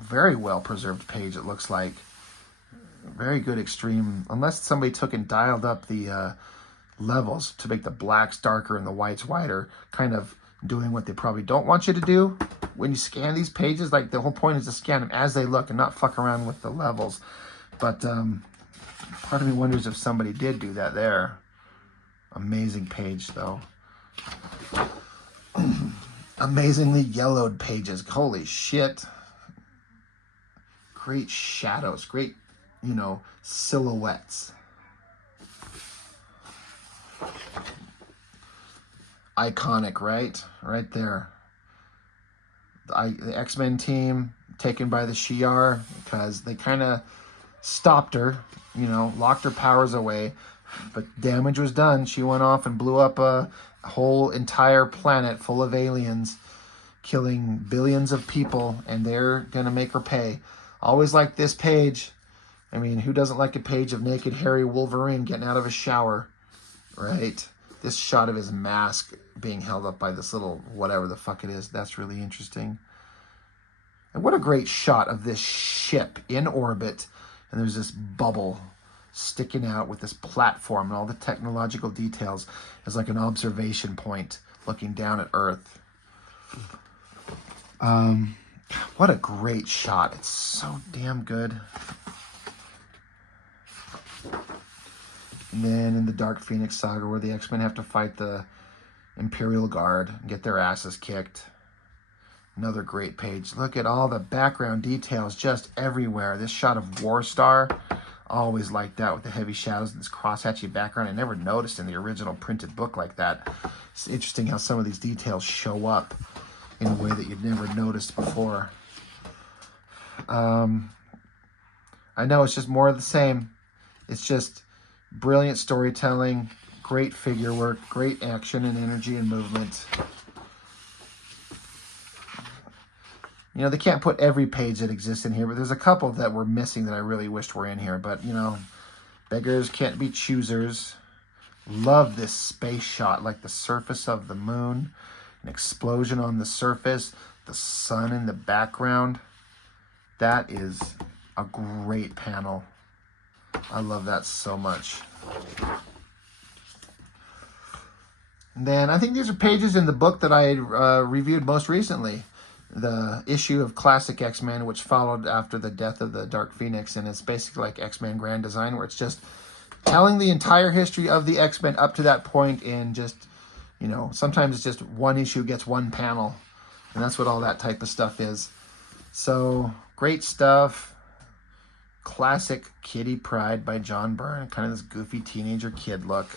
Very well preserved page, it looks like. Very good extreme. Unless somebody took and dialed up the levels to make the blacks darker and the whites whiter. Kind of doing what they probably don't want you to do. When you scan these pages, like the whole point is to scan them as they look and not fuck around with the levels. But part of me wonders if somebody did do that there. Amazing page, though. Amazingly yellowed pages. Holy shit. Great shadows. Great, silhouettes. Iconic, right? Right there. The X-Men team taken by the Shi'ar because they kind of stopped her, locked her powers away. But damage was done. She went off and blew up a whole entire planet full of aliens, killing billions of people, and they're going to make her pay. Always like this page. I mean, who doesn't like a page of naked, hairy Wolverine getting out of a shower, right? This shot of his mask being held up by this little whatever the fuck it is, that's really interesting. And what a great shot of this ship in orbit, and there's this bubble sticking out with this platform and all the technological details as like an observation point looking down at Earth. What a great shot. It's so damn good. And then in the Dark Phoenix saga where the X-Men have to fight the Imperial Guard and get their asses kicked. Another great page. Look at all the background details just everywhere. This shot of Warstar, always like that with the heavy shadows and this crosshatchy background. I never noticed in the original printed book like that. It's interesting how some of these details show up in a way that you'd never noticed before. I know it's just more of the same. It's just brilliant storytelling, great figure work, great action and energy and movement. They can't put every page that exists in here, but there's a couple that were missing that I really wished were in here. But, beggars can't be choosers. Love this space shot, like the surface of the moon. an explosion on the surface, the sun in the background. That is a great panel. I love that so much. And then I think these are pages in the book that I reviewed most recently. The issue of Classic X-Men, which followed after the death of the Dark Phoenix. And it's basically like X-Men Grand Design, where it's just telling the entire history of the X-Men up to that point in just, you know, sometimes it's just one issue gets one panel. And that's what all that type of stuff is. So, great stuff. Classic Kitty Pryde by John Byrne. Kind of this goofy teenager kid look.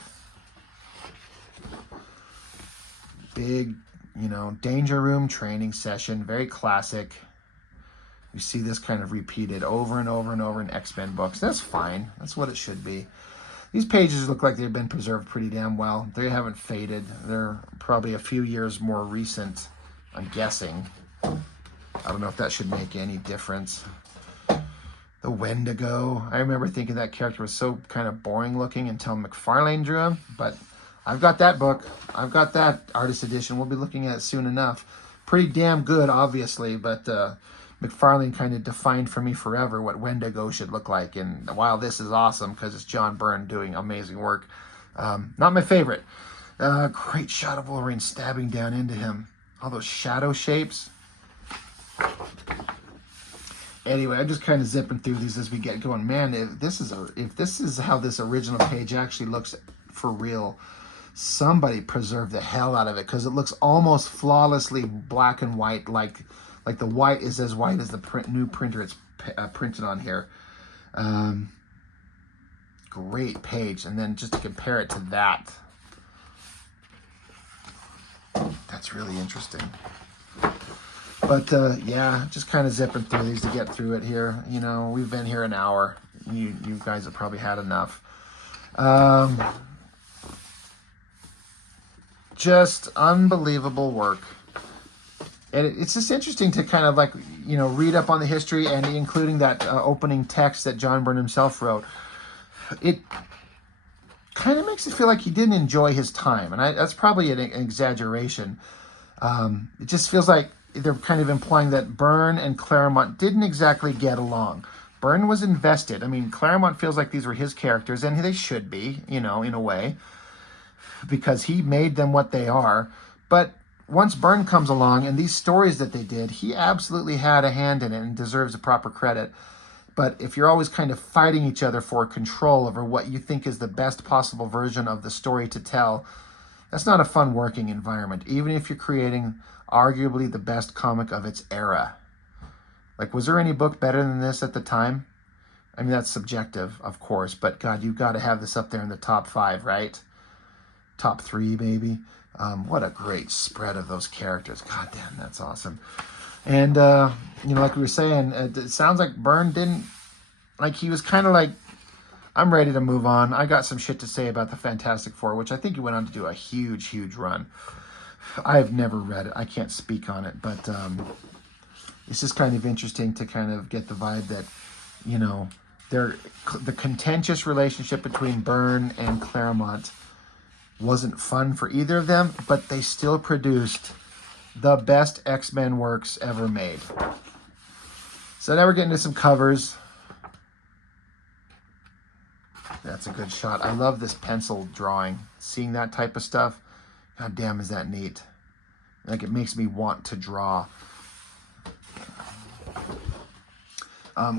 Big, you know, Danger Room training session. Very classic. You see this kind of repeated over and over and over in X-Men books. That's fine. That's what it should be. These pages look like they've been preserved pretty damn well. They haven't faded. They're probably a few years more recent, I'm guessing. I don't know if that should make any difference. The Wendigo. I remember thinking that character was so kind of boring looking until McFarlane drew him, but I've got that book. I've got that artist edition. We'll be looking at it soon enough. Pretty damn good, obviously, but McFarlane kind of defined for me forever what Wendigo should look like. And while this is awesome because it's John Byrne doing amazing work, not my favorite. Great shot of Wolverine stabbing down into him. All those shadow shapes. Anyway, I'm just kind of zipping through these as we get going. Man, if this is how this original page actually looks for real, somebody preserved the hell out of it, because it looks almost flawlessly black and white, like the white is as white as the new printer it's printed on here. Great page. And then just to compare it to that, that's really interesting. But yeah, just kind of zipping through these to get through it here. You know, we've been here an hour. You guys have probably had enough. Just unbelievable work. And it's just interesting to kind of, like, you know, read up on the history, and including that opening text that John Byrne himself wrote. It kind of makes it feel like he didn't enjoy his time. And that's probably an exaggeration. It just feels like they're kind of implying that Byrne and Claremont didn't exactly get along. Byrne was invested. I mean, Claremont feels like these were his characters, and they should be, you know, in a way, because he made them what they are. But once Byrne comes along, and these stories that they did, he absolutely had a hand in it and deserves the proper credit. But if you're always kind of fighting each other for control over what you think is the best possible version of the story to tell, that's not a fun working environment, even if you're creating arguably the best comic of its era. Like, was there any book better than this at the time? I mean, that's subjective, of course, but God, you've got to have this up there in the top 5, right? Top 3, maybe. What a great spread of those characters. God damn, that's awesome. And, you know, like we were saying, it sounds like Byrne didn't, like, he was kind of like, I'm ready to move on. I got some shit to say about the Fantastic Four, which I think he went on to do a huge, huge run. I've never read it. I can't speak on it, but it's just kind of interesting to kind of get the vibe that, you know, the contentious relationship between Byrne and Claremont wasn't fun for either of them, but they still produced the best X-Men works ever made. So now we're getting to some covers. That's a good shot. I love this pencil drawing. Seeing that type of stuff, god damn, is that neat. Like, it makes me want to draw.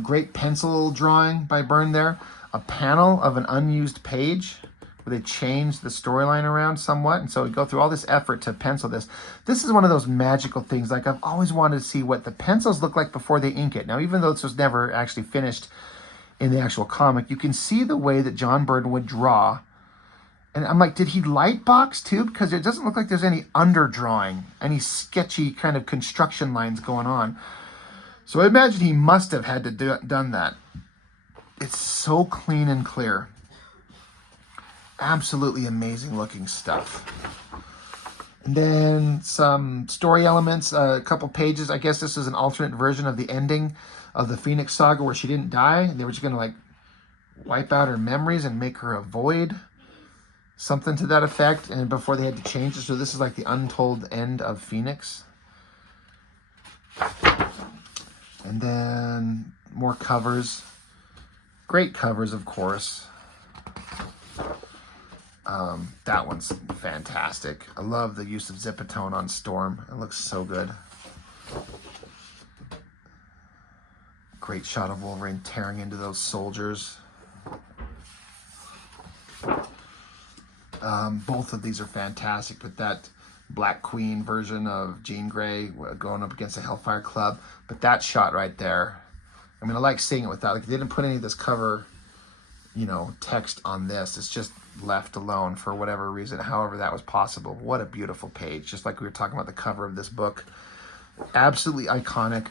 Great pencil drawing by Byrne there. A panel of an unused page where they changed the storyline around somewhat. And so we go through all this effort to pencil this. This is one of those magical things. Like, I've always wanted to see what the pencils look like before they ink it. Now, even though this was never actually finished in the actual comic, you can see the way that John Byrne would draw. And I'm like, did he light box too? Because it doesn't look like there's any underdrawing, any sketchy kind of construction lines going on. So I imagine he must have had to done that. It's so clean and clear. Absolutely amazing looking stuff. And then some story elements, a couple pages. I guess this is an alternate version of the ending of the Phoenix Saga where she didn't die. They were just going to, like, wipe out her memories and make her a void. something to that effect, and before they had to change it. So this is like the untold end of Phoenix. And then more covers. Great covers, of course. That one's fantastic. I love the use of Zipatone on Storm. It looks so good. Great shot of Wolverine tearing into those soldiers. Both of these are fantastic, but that Black Queen version of Jean Grey going up against the Hellfire Club. But that shot right there, I mean, I like seeing it without, like, they didn't put any of this cover, you know, text on this. It's just left alone for whatever reason, however that was possible. What a beautiful page, just like we were talking about the cover of this book. Absolutely iconic,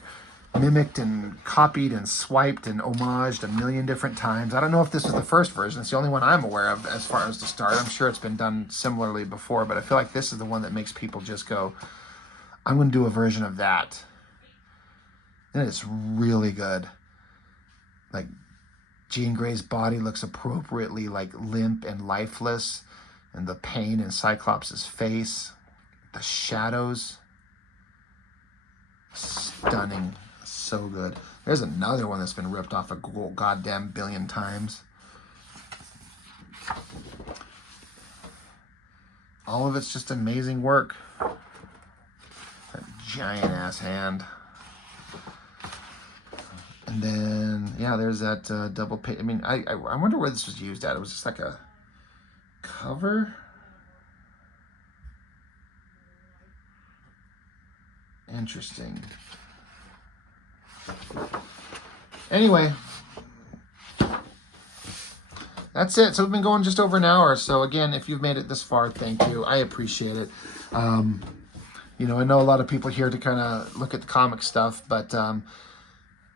mimicked and copied and swiped and homaged a million different times. I don't know if this was the first version. It's the only one I'm aware of as far as the start. I'm sure it's been done similarly before, but I feel like this is the one that makes people just go, I'm going to do a version of that. And it's really good. Like, Jean Grey's body looks appropriately like limp and lifeless, and the pain in Cyclops' face, the shadows, stunning, so good. There's another one that's been ripped off a goddamn billion times. All of it's just amazing work. That giant ass hand. And then, yeah, there's that double page. I mean, I wonder where this was used at. It was just like a cover. Interesting. Anyway, that's it. So we've been going just over an hour. So again, if you've made it this far, thank you. I appreciate it. You know, I know a lot of people here to kind of look at the comic stuff, but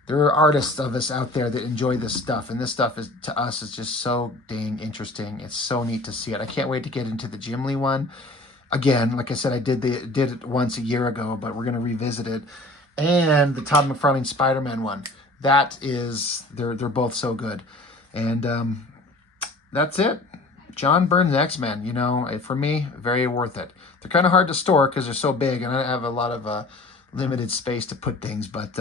there are artists of us out there that enjoy this stuff, and this stuff is, to us, is just so dang interesting. It's so neat to see it. I can't wait to get into the Jim Lee one. Again, like I said, I did it once a year ago, but we're going to revisit it. And the Todd McFarlane Spider-Man one. That is, they're both so good. And that's it. John Byrne's X-Men, you know, for me, very worth it. They're kind of hard to store because they're so big, and I have a lot of limited space to put things, but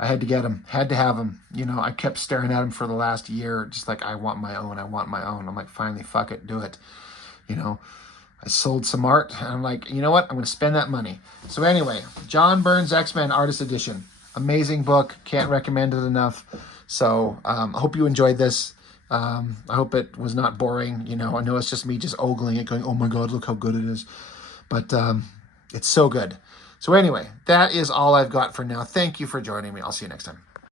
I had to get them, had to have them. You know, I kept staring at them for the last year, just like, I want my own, I want my own. I'm like, finally, fuck it, do it. You know, I sold some art, and I'm like, you know what? I'm going to spend that money. So anyway, John Byrne's X-Men Artist Edition. Amazing book. Can't recommend it enough. So I hope you enjoyed this. I hope it was not boring. You know, I know it's just me just ogling it, going, oh my God, look how good it is. But it's so good. So anyway, that is all I've got for now. Thank you for joining me. I'll see you next time.